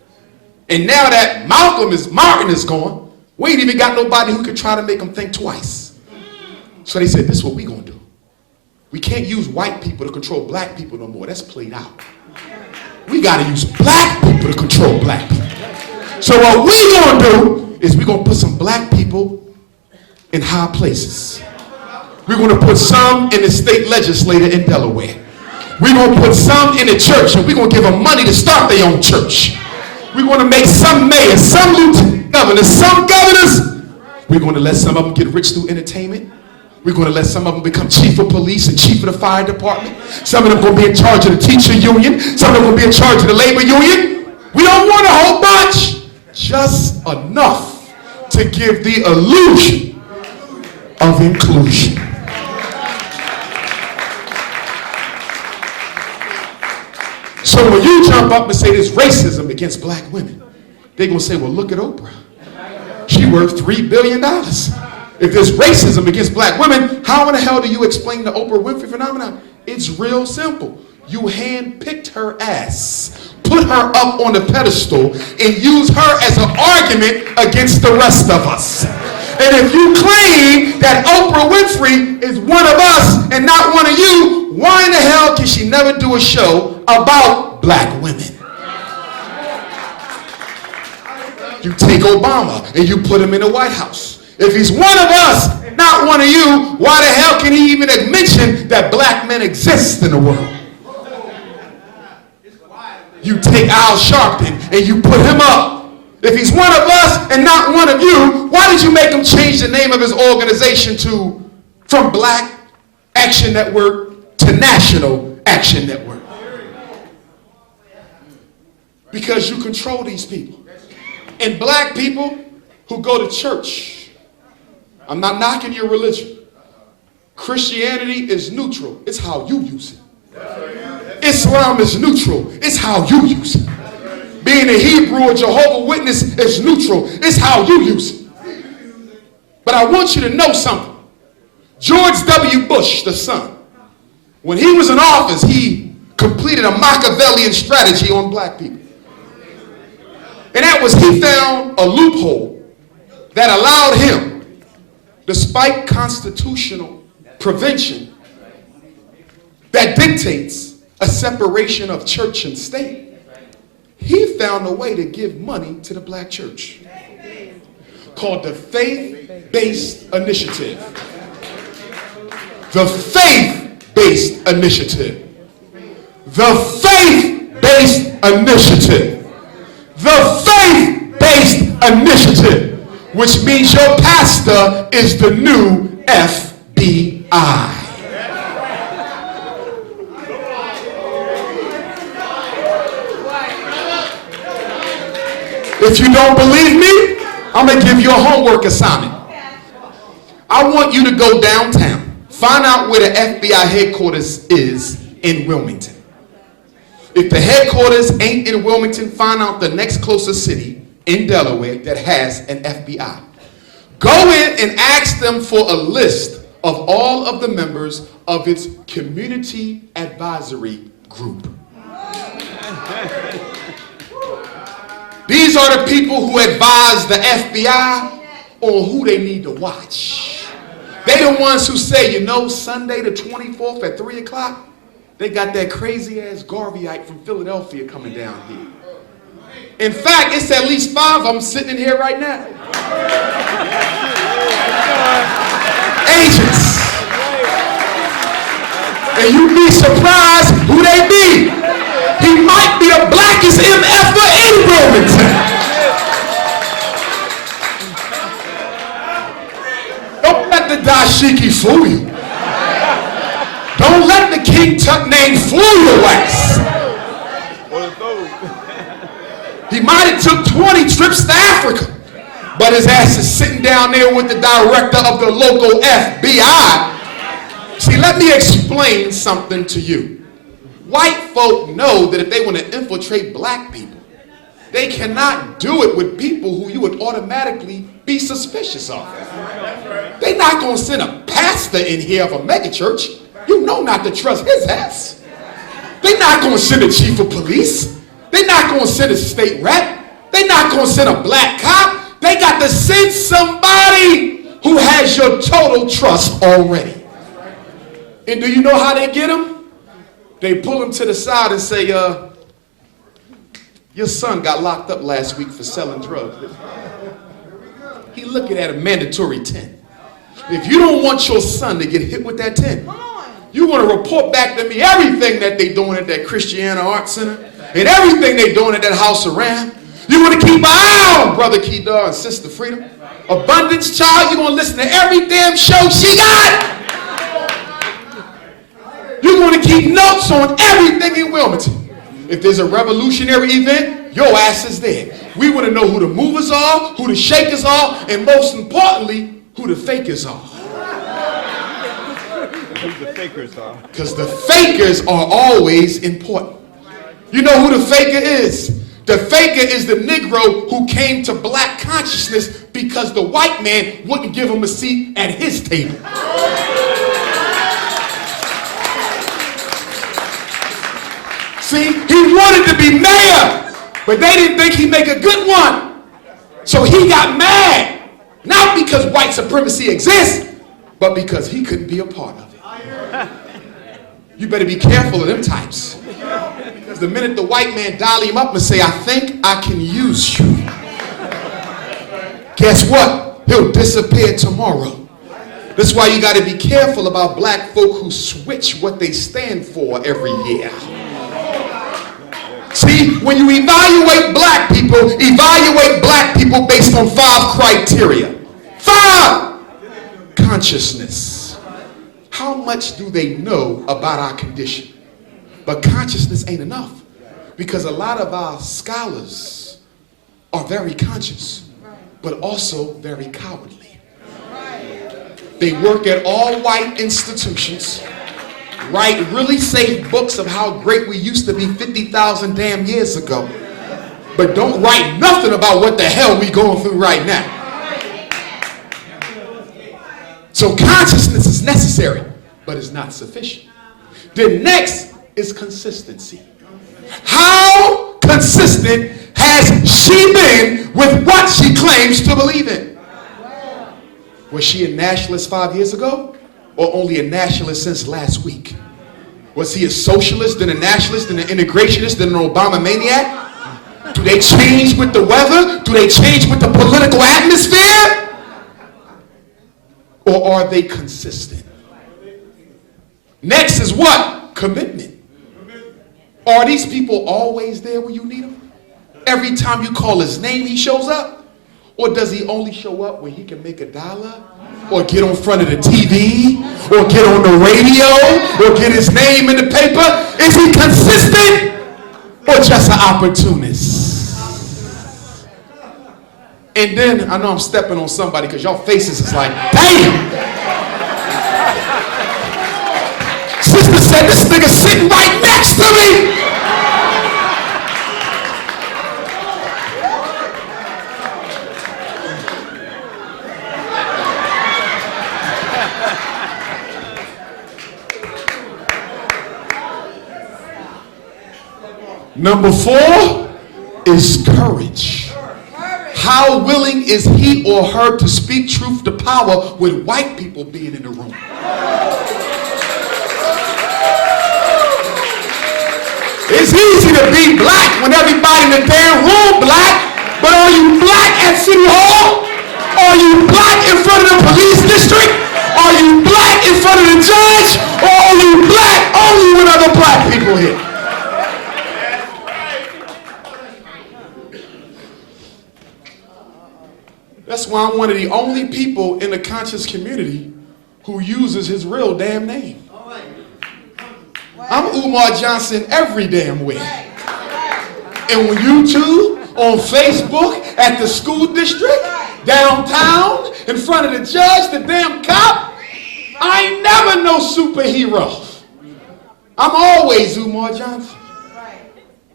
And now that Martin is gone, we ain't even got nobody who could try to make them think twice. So they said, this is what we gonna do. We can't use white people to control black people no more. That's played out. We gotta use black people to control black people. So what we gonna do is we gonna put some black people in high places. We're gonna put some in the state legislature in Delaware. We're going to put some in the church, and we're going to give them money to start their own church. We're going to make some mayors, some lieutenant governors, some governors. We're going to let some of them get rich through entertainment. We're going to let some of them become chief of police and chief of the fire department. Some of them going to be in charge of the teacher union. Some of them going to be in charge of the labor union. We don't want a whole bunch. Just enough to give the illusion of inclusion. So when you jump up and say there's racism against black women, they're going to say, well, look at Oprah. She worth $3 billion. If there's racism against black women, how in the hell do you explain the Oprah Winfrey phenomenon? It's real simple. You handpicked her ass, put her up on the pedestal, and use her as an argument against the rest of us. And if you claim that Oprah Winfrey is one of us and not one of you, why in the hell can she never do a show about black women? You take Obama and you put him in the White House. If he's one of us, not one of you, why the hell can he even mention that black men exist in the world? You take Al Sharpton and you put him up. If he's one of us and not one of you, why did you make him change the name of his organization from Black Action Network to National Action Network? Because you control these people. And black people who go to church, I'm not knocking your religion. Christianity is neutral. It's how you use it. Islam is neutral. It's how you use it. Being a Hebrew or Jehovah's Witness is neutral. It's how you use it. But I want you to know something. George W. Bush, the son, when he was in office, he completed a Machiavellian strategy on black people. And that was, he found a loophole that allowed him, despite constitutional prevention that dictates a separation of church and state, he found a way to give money to the black church called the Faith-Based Initiative. The Faith-Based Initiative. The Faith-Based Initiative. The Faith-Based Initiative, which means your pastor is the new FBI. If you don't believe me, I'm going to give you a homework assignment. I want you to go downtown, find out where the FBI headquarters is in Wilmington. If the headquarters ain't in Wilmington, find out the next closest city in Delaware that has an FBI. Go in and ask them for a list of all of the members of its community advisory group. These are the people who advise the FBI on who they need to watch. They the ones who say, you know, Sunday the 24th at 3 o'clock, they got that crazy-ass Garveyite from Philadelphia coming down here. In fact, it's at least 5 of them sitting in here right now. Agents. And you'd be surprised who they be. He might be the blackest MFer in Wilmington. Don't let the dashiki fool you. Don't let the King Tut name fool your ass. He might have took 20 trips to Africa, but his ass is sitting down there with the director of the local FBI. See, let me explain something to you. White folk know that if they want to infiltrate black people, they cannot do it with people who you would automatically be suspicious of. They're not going to send a pastor in here of a megachurch. You know not to trust his ass. They're not going to send a chief of police. They're not going to send a state rep. They're not going to send a black cop. They got to send somebody who has your total trust already. And do you know how they get them? They pull them to the side and say, your son got locked up last week for selling drugs. He looking at a mandatory 10. If you don't want your son to get hit with that 10, you want to report back to me everything that they doing at that Christiana Art Center and everything they doing at that House of Ram. You want to keep an eye on Brother Kedar and Sister Freedom. Abundance Child, you want to listen to every damn show she got. You're going to keep notes on everything in Wilmington. If there's a revolutionary event, your ass is there. We want to know who the movers are, who the shakers are, and most importantly, who the fakers are. Who the fakers are. Because the fakers are always important. You know who the faker is? The faker is the Negro who came to black consciousness because the white man wouldn't give him a seat at his table. See, he wanted to be mayor, but they didn't think he'd make a good one. So he got mad, not because white supremacy exists, but because he couldn't be a part of it. You better be careful of them types. Because the minute the white man dial him up and say, I think I can use you, guess what? He'll disappear tomorrow. That's why you got to be careful about black folk who switch what they stand for every year. See, when you evaluate black people based on 5 criteria. 5! Consciousness. How much do they know about our condition? But consciousness ain't enough, because a lot of our scholars are very conscious, but also very cowardly. They work at all white institutions, write really safe books of how great we used to be 50,000 damn years ago, but don't write nothing about what the hell we going through right now. So consciousness is necessary, but it's not sufficient. The next is consistency. How consistent has she been with what she claims to believe in? Was she a nationalist 5 years ago, or only a nationalist since last week? Was he a socialist, then a nationalist, then an integrationist, then an Obama maniac? Do they change with the weather? Do they change with the political atmosphere? Or are they consistent? Next is what? Commitment. Are these people always there when you need them? Every time you call his name, he shows up? Or does he only show up when he can make $1? Or get on front of the TV? Or get on the radio? Or get his name in the paper? Is he consistent? Or just an opportunist? And then, I know I'm stepping on somebody because y'all faces is like, damn! Sister said, this nigga sitting right next to me! Number 4 is courage. How willing is he or her to speak truth to power with white people being in the room? It's easy to be black when everybody in the damn room black, but are you black at City Hall? Are you black in front of the police district? Are you black in front of the judge? Or are you black only when other black people here? That's why I'm one of the only people in the conscious community who uses his real damn name. I'm Umar Johnson every damn way. And when YouTube, on Facebook, at the school district, downtown, in front of the judge, the damn cop, I ain't never no superhero. I'm always Umar Johnson.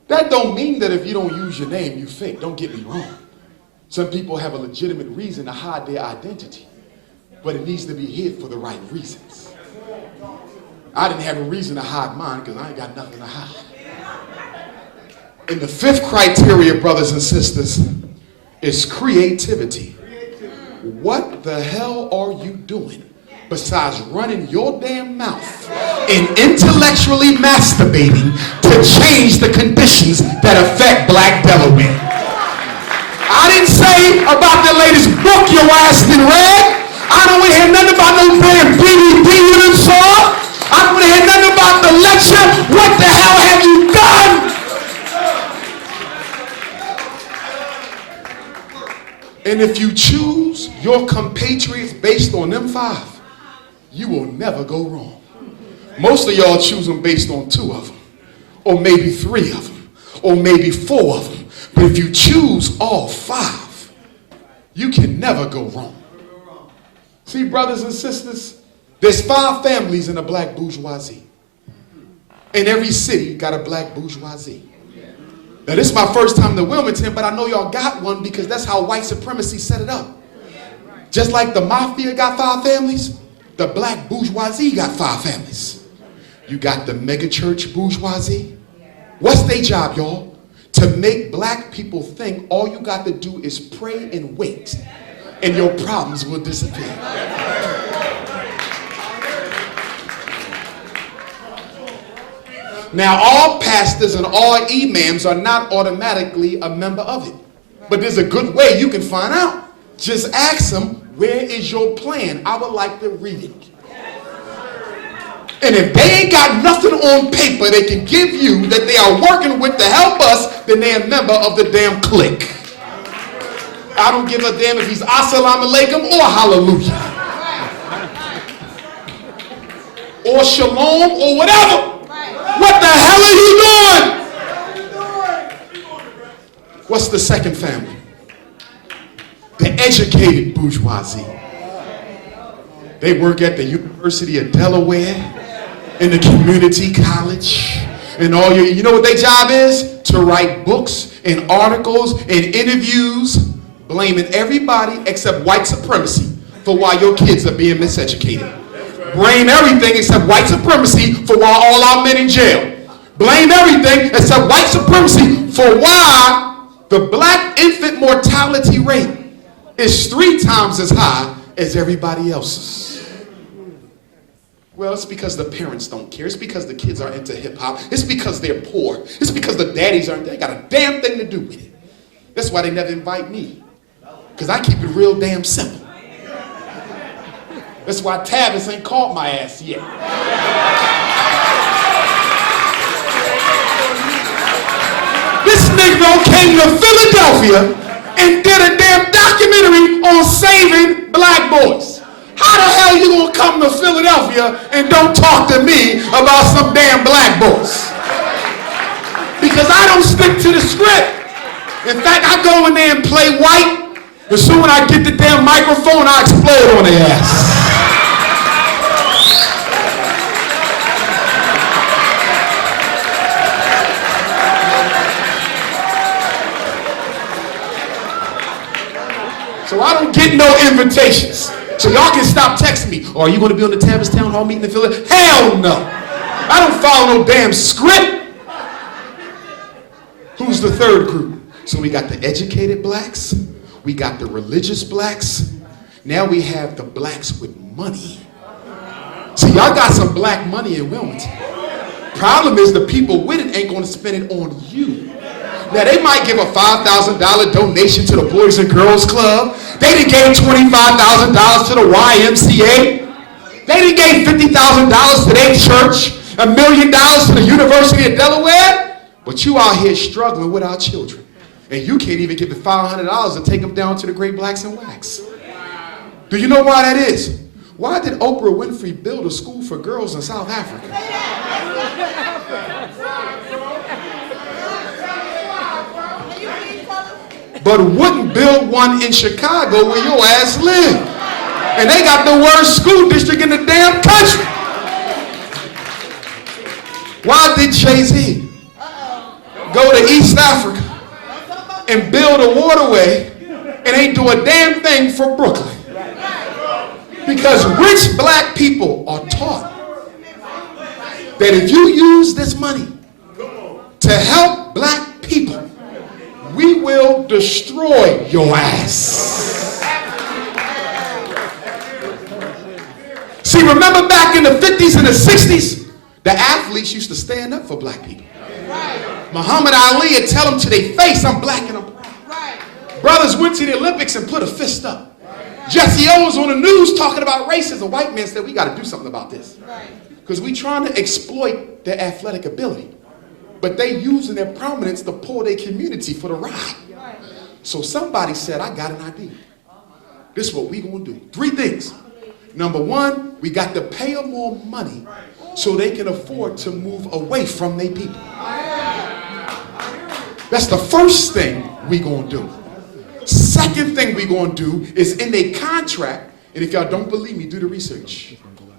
That don't mean that if you don't use your name, you fake. Don't get me wrong. Some people have a legitimate reason to hide their identity, but it needs to be hid for the right reasons. I didn't have a reason to hide mine because I ain't got nothing to hide. And the 5th criteria, brothers and sisters, is creativity. What the hell are you doing besides running your damn mouth and intellectually masturbating to change the conditions that affect black Delaware? I didn't say about the latest book your ass done read. I don't want to hear nothing about no damn DVD you done saw. I don't want to hear nothing about the lecture. What the hell have you done? And if you choose your compatriots based on them 5, you will never go wrong. Most of y'all choose them based on 2 of them, or maybe 3 of them, or maybe 4 of them. But if you choose all 5, you can never go wrong. See, brothers and sisters, there's 5 families in the black bourgeoisie. And every city got a black bourgeoisie. Now, this is my first time to Wilmington, but I know y'all got one because that's how white supremacy set it up. Just like the mafia got 5 families, the black bourgeoisie got 5 families. You got the megachurch bourgeoisie. What's their job, y'all? To make black people think all you got to do is pray and wait, and your problems will disappear. Now, all pastors and all imams are not automatically a member of it. But there's a good way you can find out. Just ask them, where is your plan? I would like to read it. And if they ain't got nothing on paper they can give you that they are working with to help us, then they're a member of the damn clique. I don't give a damn if he's assalamu alaikum or hallelujah. Or shalom or whatever. What the hell are you doing? What's the second family? The educated bourgeoisie. They work at the University of Delaware, in the community college, and all you know what their job is? To write books and articles and interviews blaming everybody except white supremacy for why your kids are being miseducated. Blame everything except white supremacy for why all our men in jail. Blame everything except white supremacy for why the black infant mortality rate is 3 times as high as everybody else's. Well, it's because the parents don't care. It's because the kids are into hip hop. It's because they're poor. It's because the daddies aren't. They got a damn thing to do with it. That's why they never invite me. Because I keep it real damn simple. That's why Tavis ain't caught my ass yet. This Negro came to Philadelphia and did a damn documentary on saving black boys. How the hell you gonna come to Philadelphia and don't talk to me about some damn black boys? Because I don't stick to the script. In fact, I go in there and play white. As soon as I get the damn microphone, I explode on their ass. So I don't get no invitations. So y'all can stop texting me. Or are you going to be on the Tavis Town Hall meeting in Philadelphia? Hell no. I don't follow no damn script. Who's the third group? So we got the educated blacks. We got the religious blacks. Now we have the blacks with money. See, y'all got some black money in Wilmington. Problem is the people with it ain't going to spend it on you. Now, they might give a $5,000 donation to the Boys and Girls Club. They done gave $25,000 to the YMCA. They done gave $50,000 to their church, $1 million to the University of Delaware. But you out here struggling with our children. And you can't even give the $500 to take them down to the Great Blacks and Wax. Do you know why that is? Why did Oprah Winfrey build a school for girls in South Africa? But wouldn't build one in Chicago where your ass live. And they got the worst school district in the damn country. Why did Jay-Z go to East Africa and build a waterway and ain't do a damn thing for Brooklyn? Because rich black people are taught that if you use this money to help black people, we will destroy your ass. See, remember back in the 50s and the 60s, the athletes used to stand up for black people. Muhammad Ali would tell them to their face, I'm black and I'm proud. Brothers went to the Olympics and put a fist up. Jesse Owens on the news talking about racism. White man said, we got to do something about this. Because we trying to exploit their athletic ability. But they using their prominence to pull their community for the ride. So somebody said, I got an idea. This is what we gonna do. 3 things. Number 1, we got to pay them more money so they can afford to move away from their people. That's the first thing we gonna do. Second thing we gonna do is in their contract, and if y'all don't believe me, do the research.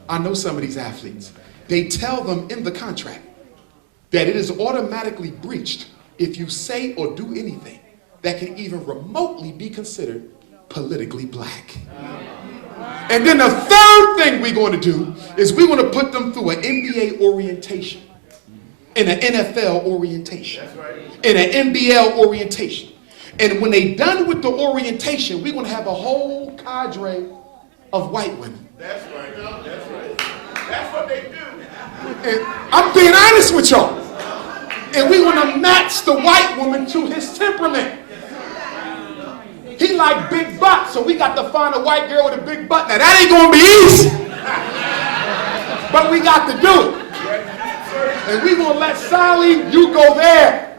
I know some of these athletes. They tell them in the contract that it is automatically breached if you say or do anything that can even remotely be considered politically black. And then the third thing we're going to do is we're going to put them through an NBA orientation, and an NFL orientation, and an NBL orientation. And when they're done with the orientation, we're going to have a whole cadre of white women. That's right. That's right. That's what they do. And I'm being honest with y'all. And we want to match the white woman to his temperament. He like big butt, so we got to find a white girl with a big butt. Now that ain't gonna be easy, but we got to do it. And we gonna let Sally, you go there.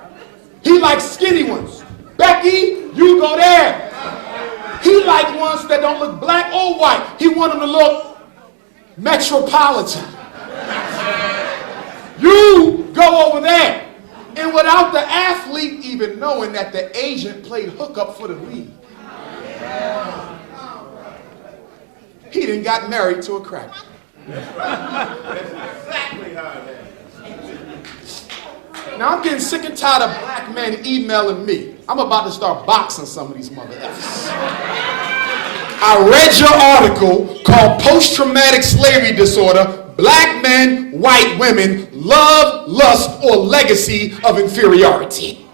He likes skinny ones. Becky, you go there. He like ones that don't look black or white. He want them to look metropolitan. You go over there. And without the athlete even knowing that the agent played hookup for the league, he done got married to a cracker. That's exactly how it happened. Now I'm getting sick and tired of black men emailing me. I'm about to start boxing some of these mother effers. I read your article called Post-Traumatic Slavery Disorder, Black Men, White Women, Love, Lust, or Legacy of Inferiority.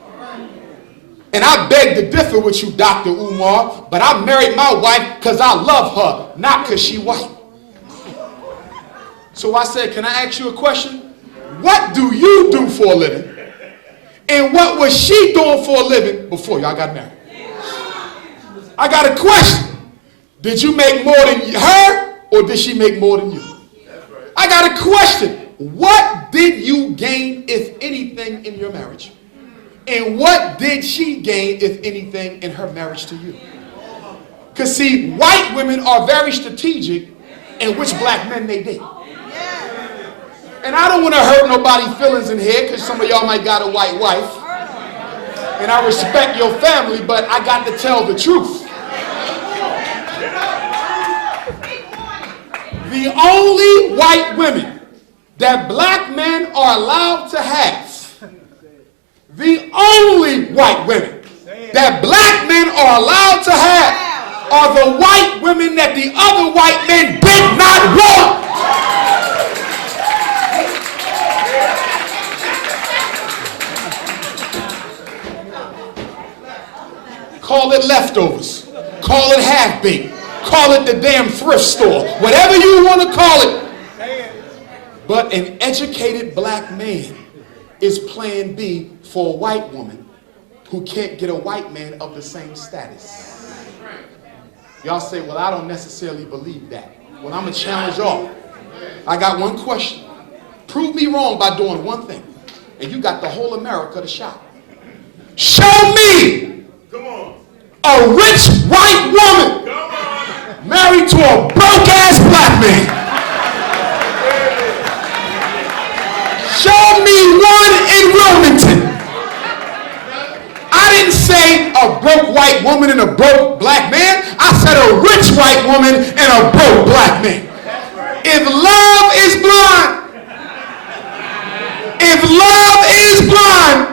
And I beg to differ with you, Dr. Umar, but I married my wife because I love her, not because she white. So I said, can I ask you a question? What do you do for a living? And what was she doing for a living before y'all got married? I got a question. Did you make more than her, or did she make more than you? I got a question. What did you gain, if anything, in your marriage? And what did she gain, if anything, in her marriage to you? Because see, white women are very strategic in which black men they date. And I don't want to hurt nobody's feelings in here, because some of y'all might got a white wife. And I respect your family, but I got to tell the truth. The only white women that black men are allowed to have, the only white women that black men are allowed to have, are the white women that the other white men did not want. Call it leftovers. Call it half-baked. Call it the damn thrift store. Whatever you want to call it. But an educated black man is plan B for a white woman who can't get a white man of the same status. Y'all say, well, I don't necessarily believe that. Well, I'm going to challenge y'all. I got one question. Prove me wrong by doing one thing, and you got the whole America to shop. Show me a rich white woman married to a broke-ass black man. Show me one in Wilmington. I didn't say a broke white woman and a broke black man. I said a rich white woman and a broke black man. If love is blind,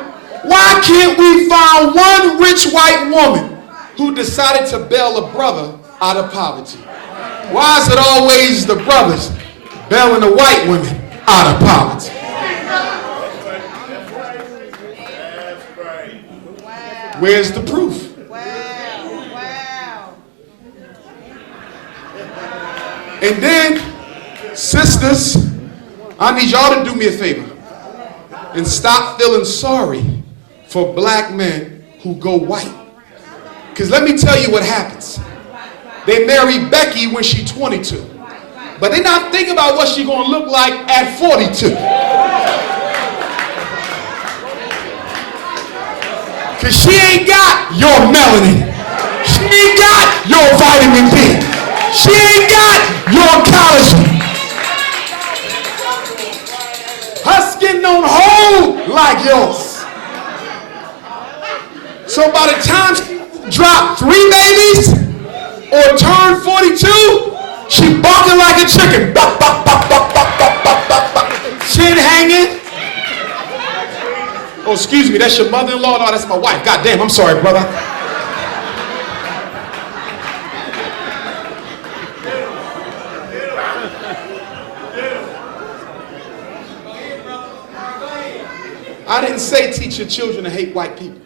why can't we find one rich white woman who decided to bail a brother out of poverty? Why is it always the brothers bailing the white women out of poverty? Where's the proof? And then, sisters, I need y'all to do me a favor and stop feeling sorry for black men who go white. Because let me tell you what happens. They marry Becky when she's 22. But they're not thinking about what she's going to look like at 42. Because she ain't got your melanin. She ain't got your vitamin D. She ain't got your collagen. Her skin don't hold like yours. So by the time she drop 3 babies or turn 42, she barking like a chicken. Bop, bop, bop, bop, bop, bop, bop, bop, bop. Chin hanging. Oh, excuse me, that's your mother-in-law? No, that's my wife. God damn, I'm sorry, brother. I didn't say teach your children to hate white people.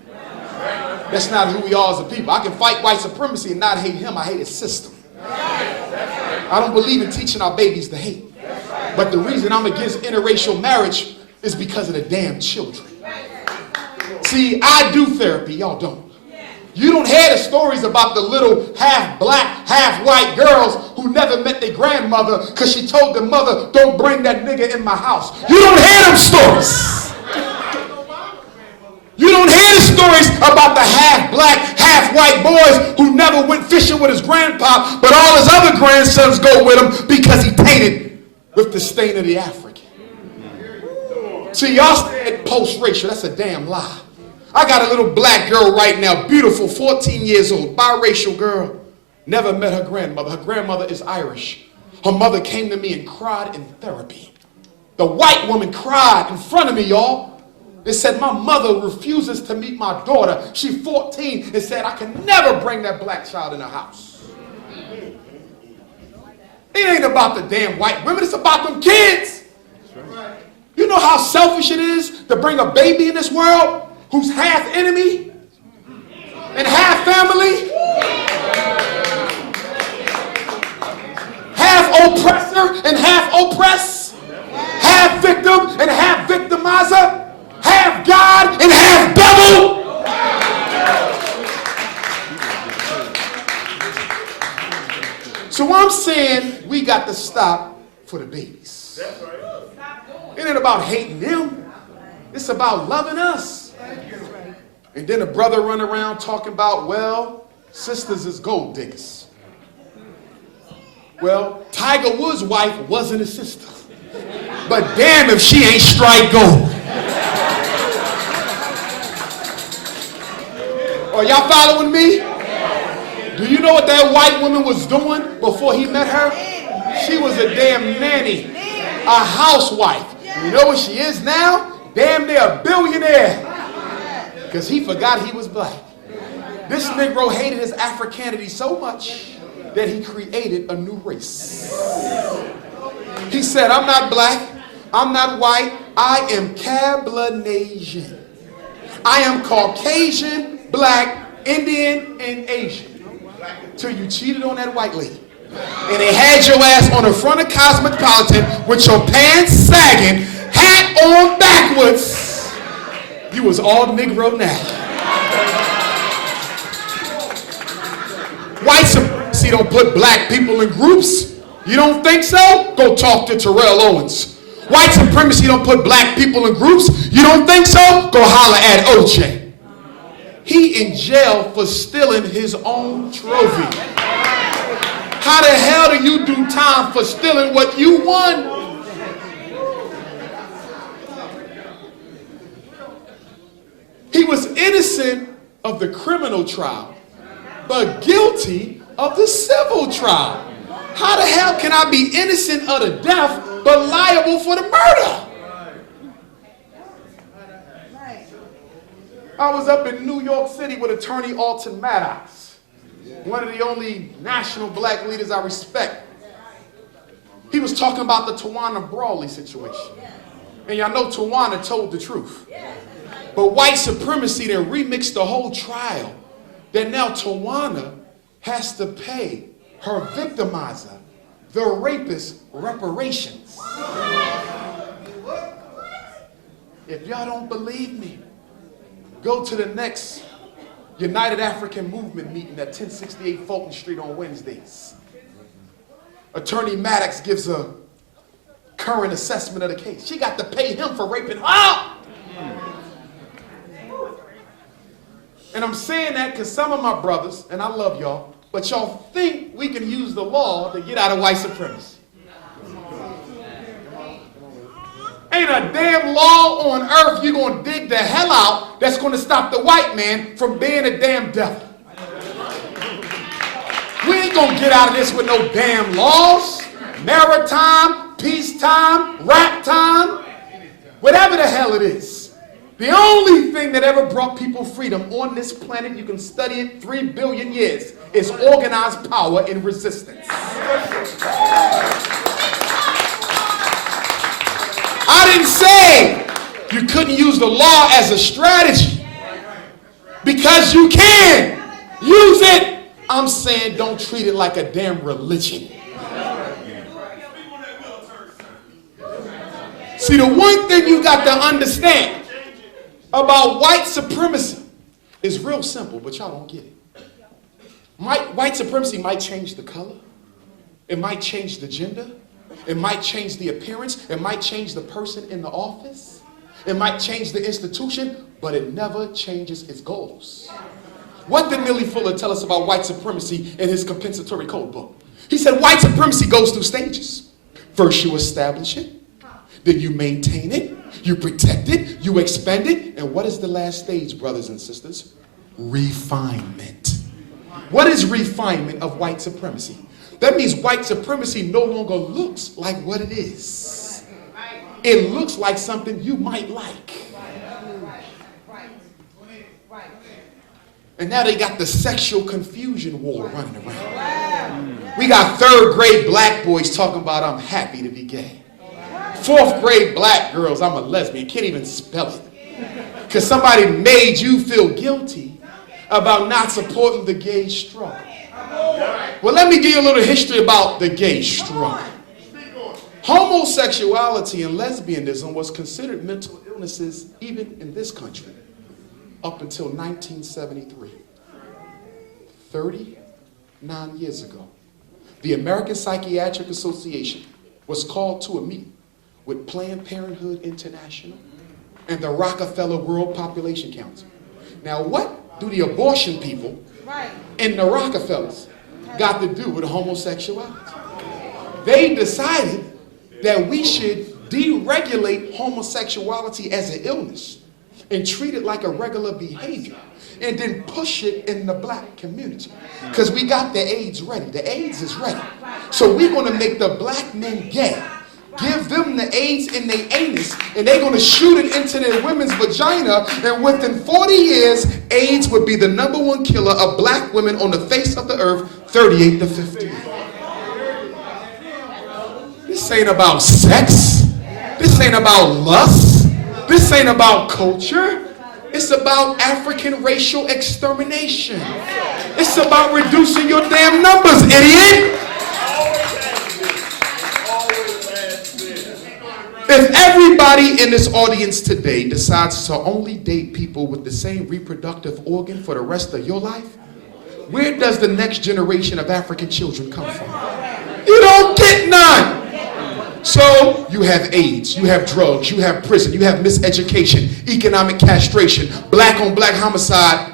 That's not who we are as a people. I can fight white supremacy and not hate him. I hate his system. I don't believe in teaching our babies to hate. But the reason I'm against interracial marriage is because of the damn children. See, I do therapy, y'all don't. You don't hear the stories about the little half black, half white girls who never met their grandmother because she told their mother, don't bring that nigga in my house. You don't hear them stories. You don't hear the stories about the half black, half white boys who never went fishing with his grandpa, but all his other grandsons go with him because he painted with the stain of the African. See, y'all said post-racial. That's a damn lie. I got a little black girl right now, beautiful, 14 years old, biracial girl. Never met her grandmother. Her grandmother is Irish. Her mother came to me and cried in therapy. The white woman cried in front of me, y'all. They said, my mother refuses to meet my daughter. She's 14 and said, I can never bring that black child in the house. It ain't about the damn white women. It's about them kids. You know how selfish it is to bring a baby in this world who's half enemy and half family, half oppressor and half oppressed, half victim and half victimizer, half God and half devil. So I'm saying we got to stop for the babies. It ain't about hating them. It's about loving us. And then a brother run around talking about, well, sisters is gold diggers. Well, Tiger Woods' wife wasn't a sister. But damn if she ain't strike gold. Are y'all following me? Do you know what that white woman was doing before he met her? She was a damn nanny, a housewife. You know what she is now? Damn near a billionaire. Because he forgot he was black. This Negro hated his Africanity so much that he created a new race. He said, I'm not black, I'm not white, I am Cablinasian. I am Caucasian, black, Indian, and Asian. Till you cheated on that white lady. And they had your ass on the front of Cosmopolitan with your pants sagging, hat on backwards. You was all Negro now. White supremacy don't put black people in groups. You don't think so? Go talk to Terrell Owens. White supremacy don't put black people in groups. You don't think so? Go holler at OJ. He in jail for stealing his own trophy. How the hell do you do time for stealing what you won? He was innocent of the criminal trial, but guilty of the civil trial. How the hell can I be innocent of the death, but liable for the murder? I was up in New York City with Attorney Alton Maddox, one of the only national black leaders I respect. He was talking about the Tawana Brawley situation. And y'all know Tawana told the truth. But white supremacy then remixed the whole trial that now Tawana has to pay her victimizer, the rapist, reparations. If y'all don't believe me, go to the next United African Movement meeting at 1068 Fulton Street on Wednesdays. Attorney Maddox gives a current assessment of the case. She got to pay him for raping her. And I'm saying that because some of my brothers, and I love y'all, but y'all think we can use the law to get out of white supremacy. Ain't a damn law on earth you're going to dig the hell out that's going to stop the white man from being a damn devil. We ain't going to get out of this with no damn laws. Maritime, peacetime, rap time, whatever the hell it is. The only thing that ever brought people freedom on this planet, you can study it 3 billion years, is organized power and resistance. I didn't say you couldn't use the law as a strategy, because you can use it. I'm saying don't treat it like a damn religion. See, the one thing you got to understand about white supremacy is real simple, but y'all don't get it. White supremacy might change the color. It might change the gender. It might change the appearance. It might change the person in the office. It might change the institution, but it never changes its goals. What did Neely Fuller tell us about white supremacy in his compensatory code book? He said white supremacy goes through stages. First you establish it, then you maintain it, you protect it, you expand it, and what is the last stage, brothers and sisters? Refinement. What is refinement of white supremacy? That means white supremacy no longer looks like what it is. It looks like something you might like. And now they got the sexual confusion war running around. We got 3rd grade black boys talking about I'm happy to be gay. 4th grade black girls, I'm a lesbian, can't even spell it. Because somebody made you feel guilty about not supporting the gay struggle. Well, let me give you a little history about the gay struggle. Homosexuality and lesbianism was considered mental illnesses even in this country up until 1973. 39 years ago, the American Psychiatric Association was called to a meeting with Planned Parenthood International and the Rockefeller World Population Council. Now, what do the abortion people and the Rockefellers got to do with homosexuality? They decided that we should deregulate homosexuality as an illness and treat it like a regular behavior and then push it in the black community. Because we got the AIDS ready. The AIDS is ready. So we're going to make the black men gay, give them the AIDS in their anus, and they're going to shoot it into their women's vagina, and within 40 years, AIDS would be the #1 killer of black women on the face of the earth, 38 to 50. This ain't about sex. This ain't about lust. This ain't about culture. It's about African racial extermination. It's about reducing your damn numbers, idiot. If everybody in this audience today decides to only date people with the same reproductive organ for the rest of your life, where does the next generation of African children come from? You don't get none. So you have AIDS, you have drugs, you have prison, you have miseducation, economic castration, black on black homicide,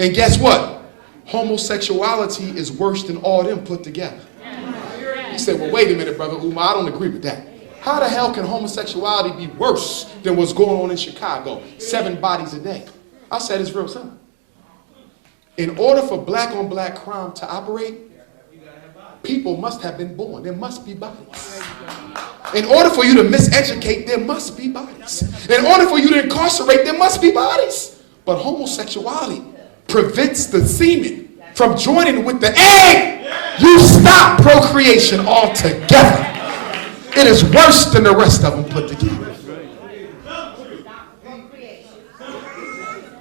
and guess what? Homosexuality is worse than all them put together. You say, well, wait a minute, brother Umar, I don't agree with that. How the hell can homosexuality be worse than what's going on in Chicago? 7 bodies a day. I said it's real simple. In order for black on black crime to operate, people must have been born. There must be bodies. In order for you to miseducate, there must be bodies. In order for you to incarcerate, there must be bodies. But homosexuality prevents the semen from joining with the egg. You stop procreation altogether. It is worse than the rest of them put together.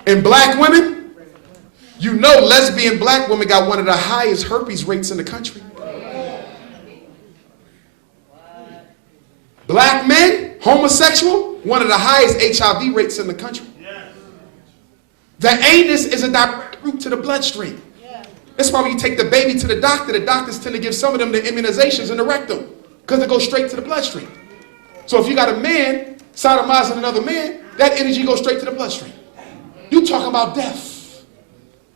In black women, you know lesbian black women got one of the highest herpes rates in the country. Black men, homosexual, one of the highest HIV rates in the country. The anus is a direct route to the bloodstream. That's why when you take the baby to the doctors tend to give some of them the immunizations in the rectum because it goes straight to the bloodstream. So if you got a man sodomizing another man, that energy goes straight to the bloodstream. You talking about death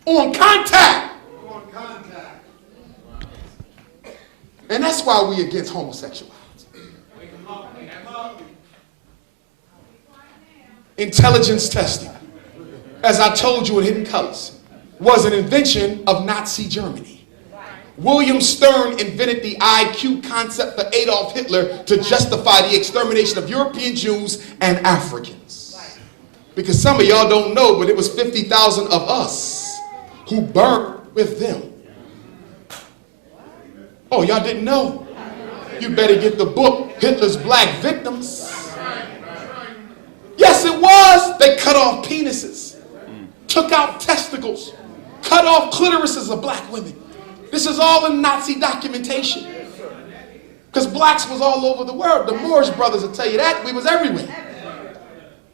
on contact. And that's why we against homosexuality. Intelligence testing, as I told you in Hidden Colors, was an invention of Nazi Germany. William Stern invented the IQ concept for Adolf Hitler to justify the extermination of European Jews and Africans. Because some of y'all don't know, but it was 50,000 of us who burned with them. Oh, y'all didn't know? You better get the book, Hitler's Black Victims. Yes, it was. They cut off penises, took out testicles, cut off clitorises of black women. This is all in Nazi documentation. Because blacks was all over the world. The Moorish brothers will tell you that. We was everywhere.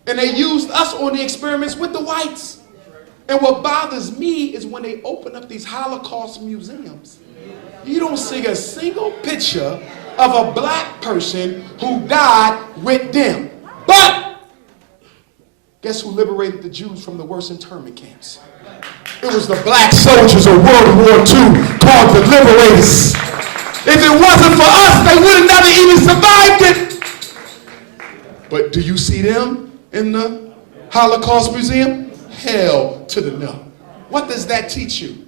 And they used us on the experiments with the whites. And what bothers me is when they open up these Holocaust museums, you don't see a single picture of a black person who died with them. But guess who liberated the Jews from the worst internment camps? It was the black soldiers of World War II called the liberators. If it wasn't for us, they would have never even survived it. But do you see them in the Holocaust Museum? Hell to the no. What does that teach you?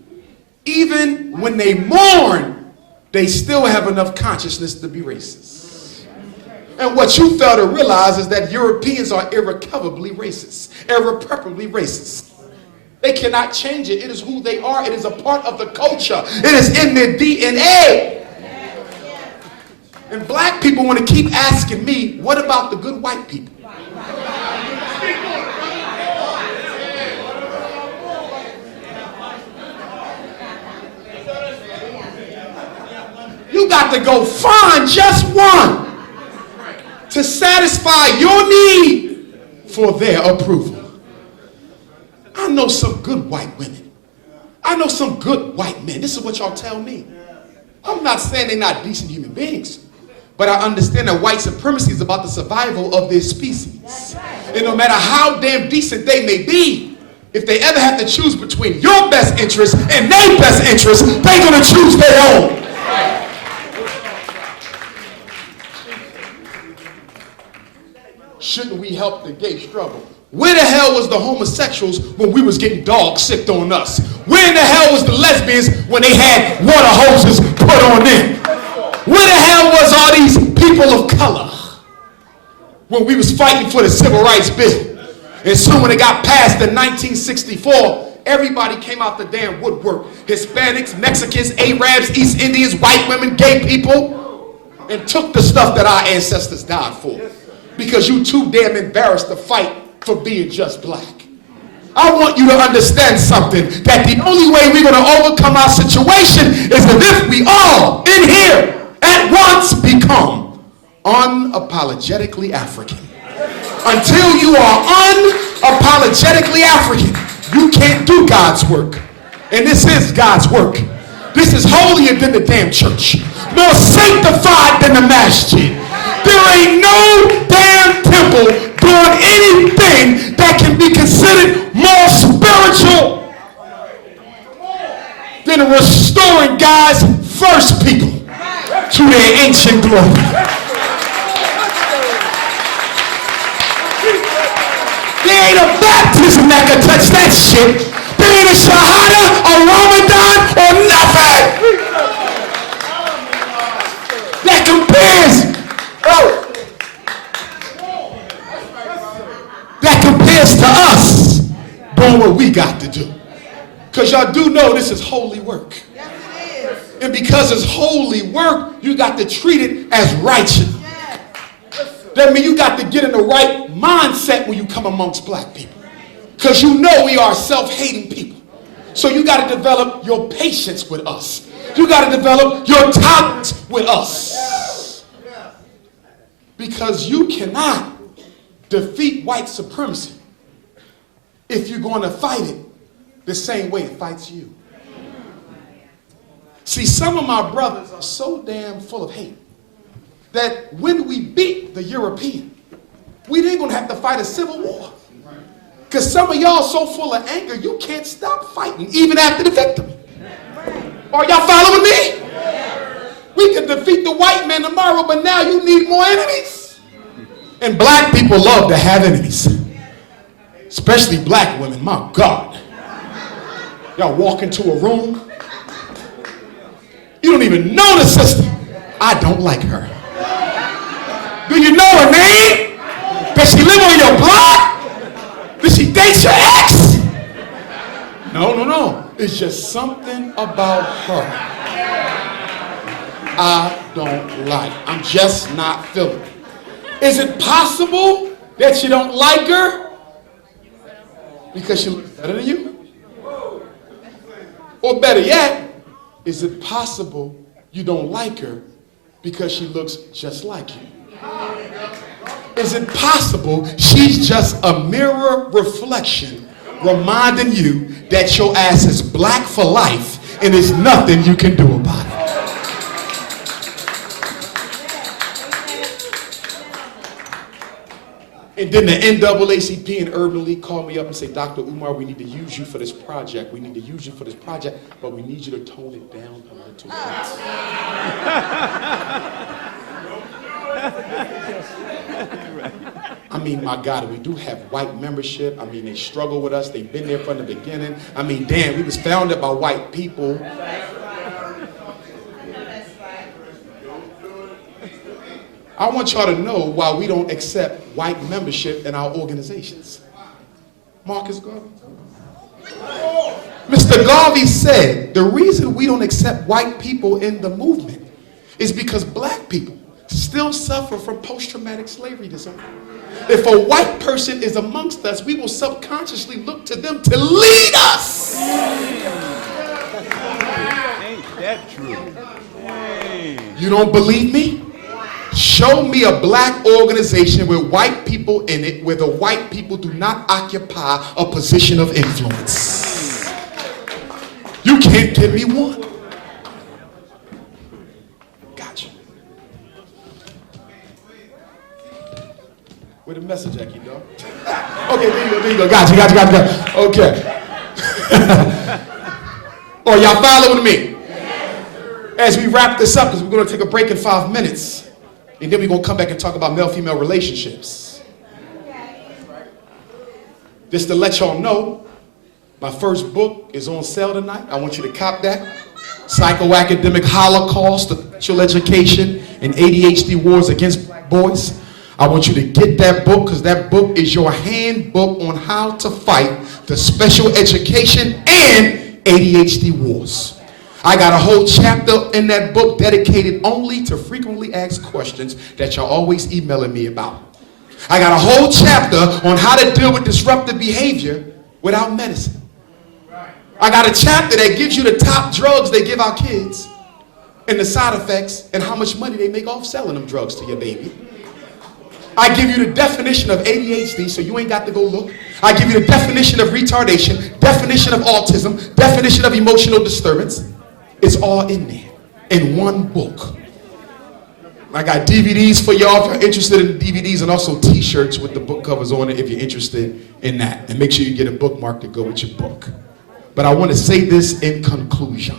Even when they mourn, they still have enough consciousness to be racist. And what you fail to realize is that Europeans are irrecoverably racist, irreparably racist. They cannot change it. It is who they are. It is a part of the culture. It is in their DNA. And black people want to keep asking me, what about the good white people? You got to go find just one to satisfy your need for their approval. I know some good white women. I know some good white men. This is what y'all tell me. I'm not saying they're not decent human beings, but I understand that white supremacy is about the survival of their species. And no matter how damn decent they may be, if they ever have to choose between your best interest and their best interest, they're going to choose their own. Shouldn't we help the gay struggle? Where the hell was the homosexuals when we was getting dog sicked on us? Where in the hell was the lesbians when they had water hoses put on them? Where the hell was all these people of color when we was fighting for the Civil Rights Bill? And soon when it got passed in 1964, everybody came out the damn woodwork. Hispanics, Mexicans, Arabs, East Indians, white women, gay people, and took the stuff that our ancestors died for. Because you too damn embarrassed to fight for being just black. I want you to understand something, that the only way we're going to overcome our situation is if we all in here at once become unapologetically African. Until you are unapologetically African, you can't do God's work. And this is God's work. This is holier than the damn church, more sanctified than the masjid. There ain't no damn temple doing anything that can be considered more spiritual than restoring God's first people to their ancient glory. There ain't a baptism that can touch that shit. There ain't a Shahada, a Ramadan, or nothing that compares to us doing what we got to do. Because y'all do know this is holy work. And because it's holy work, you got to treat it as righteous. That means you got to get in the right mindset when you come amongst black people. Because you know we are self-hating people. So you got to develop your patience with us. You got to develop your tolerance with us. Because you cannot defeat white supremacy if you're going to fight it the same way it fights you. See, some of my brothers are so damn full of hate that when we beat the European, we ain't going to have to fight a civil war. Because some of y'all so full of anger, you can't stop fighting even after the victory. Are y'all following me? We can defeat the white man tomorrow, but now you need more enemies. And black people love to have enemies. Especially black women, my God. Y'all walk into a room, you don't even know the sister. I don't like her. Do you know her name? Does she live on your block? Does she date your ex? No. It's just something about her I don't like. I'm just not feeling it. Is it possible that you don't like her because she looks better than you? Or better yet, is it possible you don't like her because she looks just like you? is it possible she's just a mirror reflection reminding you that your ass is black for life and there's nothing you can do about it? And then the NAACP and Urban League called me up and say, Dr. Umar, we need to use you for this project. We need to use you for this project, but we need you to tone it down a little bit. I mean, my God, we do have white membership. I mean, they struggle with us. They've been there from the beginning. I mean, damn, we was founded by white people. I want y'all to know why we don't accept white membership in our organizations. Marcus Garvey. Mr. Garvey said the reason we don't accept white people in the movement is because black people still suffer from post-traumatic slavery disorder. If a white person is amongst us, we will subconsciously look to them to lead us. Ain't that true? You don't believe me? Show me a black organization with white people in it where the white people do not occupy a position of influence. You can't give me one. Gotcha. Where the message at, you dog? Okay, there you go. Gotcha. Okay. Oh, y'all following me? As we wrap this up, because we're going to take a break in 5 minutes. And then we're going to come back and talk about male-female relationships. Just to let y'all know, my first book is on sale tonight. I want you to cop that. Psychoacademic Holocaust, Sexual Education, and ADHD Wars Against Black Boys. I want you to get that book because that book is your handbook on how to fight the special education and ADHD wars. I got a whole chapter in that book dedicated only to frequently asked questions that y'all always emailing me about. I got a whole chapter on how to deal with disruptive behavior without medicine. I got a chapter that gives you the top drugs they give our kids and the side effects and how much money they make off selling them drugs to your baby. I give you the definition of ADHD so you ain't got to go look. I give you the definition of retardation, definition of autism, definition of emotional disturbance. It's all in there, in one book. I got DVDs for y'all if you're interested in DVDs and also t-shirts with the book covers on it if you're interested in that. And make sure you get a bookmark to go with your book. But I want to say this in conclusion.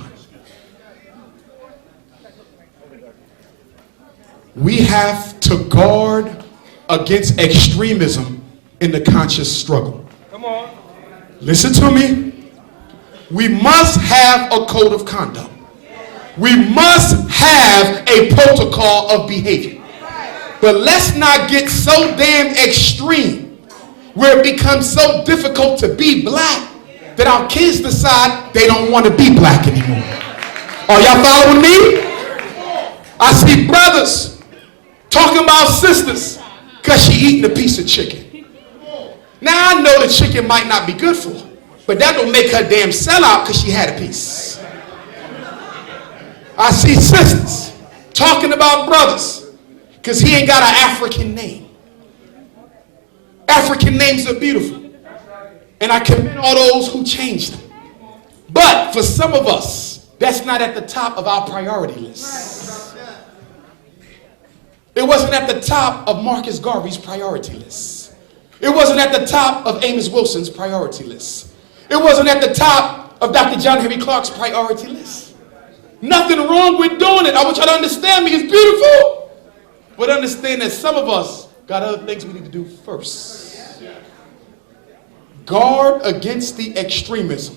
We have to guard against extremism in the conscious struggle. Come on. Listen to me. We must have a code of conduct. We must have a protocol of behavior. But let's not get so damn extreme where it becomes so difficult to be black that our kids decide they don't want to be black anymore. Are y'all following me? I see brothers talking about sisters because she eating a piece of chicken. Now I know the chicken might not be good for her. But that don't make her damn sellout because she had a piece. I see sisters talking about brothers because he ain't got an African name. African names are beautiful. And I commend all those who changed them. But for some of us, that's not at the top of our priority list. It wasn't at the top of Marcus Garvey's priority list. It wasn't at the top of Amos Wilson's priority list. It wasn't at the top of Dr. John Henry Clark's priority list. Nothing wrong with doing it. I want y'all to understand me. It's beautiful. But understand that some of us got other things we need to do first. Guard against the extremism.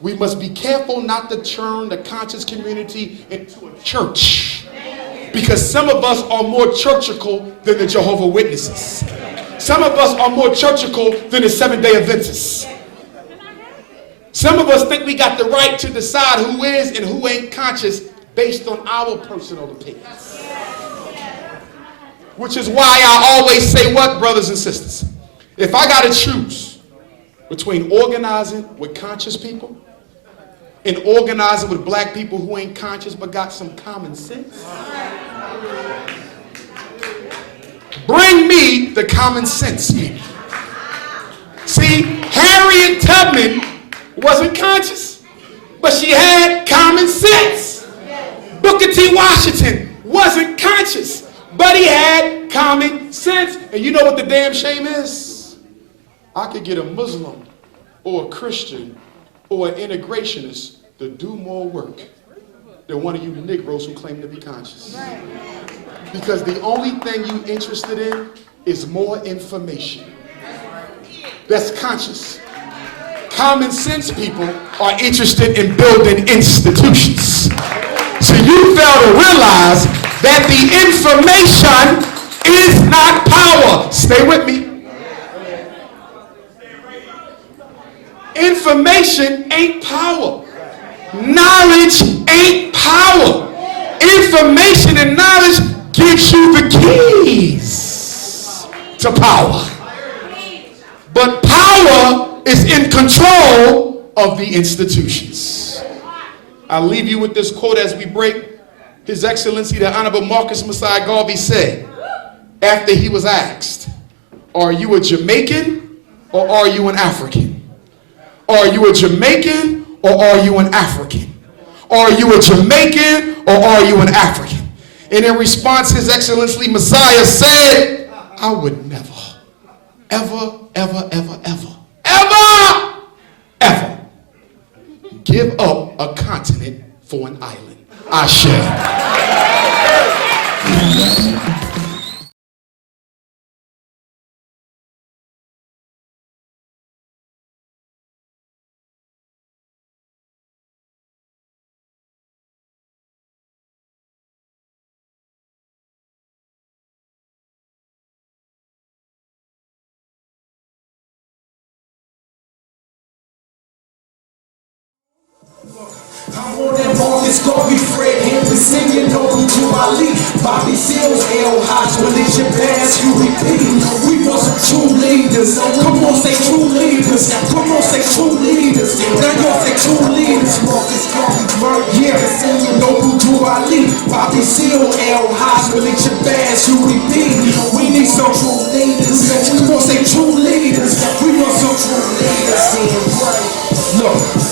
We must be careful not to turn the conscious community into a church. Because some of us are more churchical than the Jehovah's Witnesses. Some of us are more churchical than the Seventh-day Adventists. Some of us think we got the right to decide who is and who ain't conscious based on our personal opinions. Which is why I always say what, brothers and sisters? If I got to choose between organizing with conscious people and organizing with black people who ain't conscious but got some common sense, Bring me the common sense people. See, Harriet Tubman wasn't conscious, but she had common sense. Booker T. Washington wasn't conscious, but he had common sense. And you know what the damn shame is? I could get a Muslim or a Christian or an integrationist to do more work than one of you Negroes who claim to be conscious. Because the only thing you're interested in is more information. That's conscious. Common sense people are interested in building institutions. So you fail to realize that the information is not power. Stay with me. Information ain't power. Knowledge ain't power. Information and knowledge gives you the keys to power. But power is in control of the institutions. I'll leave you with this quote as we break. His Excellency, the Honorable Marcus Messiah Garvey said, after he was asked, are you a Jamaican or are you an African? Are you a Jamaican or are you an African? Are you a Jamaican or are you an African? And in response, His Excellency Messiah said, I would never, ever, ever, ever, ever, ever, ever give up a continent for an island. Ashe. I'm on that Marcus Garvey, Fred Hampton singing over to Ali, Bobby Seals, L. Hodge, when it's your past, you repeat. We want some true leaders. Come on, say true leaders. Come on, say true leaders. Now y'all say true leaders. Marcus Garvey, yeah, singing over to Ali, Bobby Seals, L. Hodge, when it's your past, you repeat. We need some true leaders. Come on, say true leaders. We want some true leaders. Look.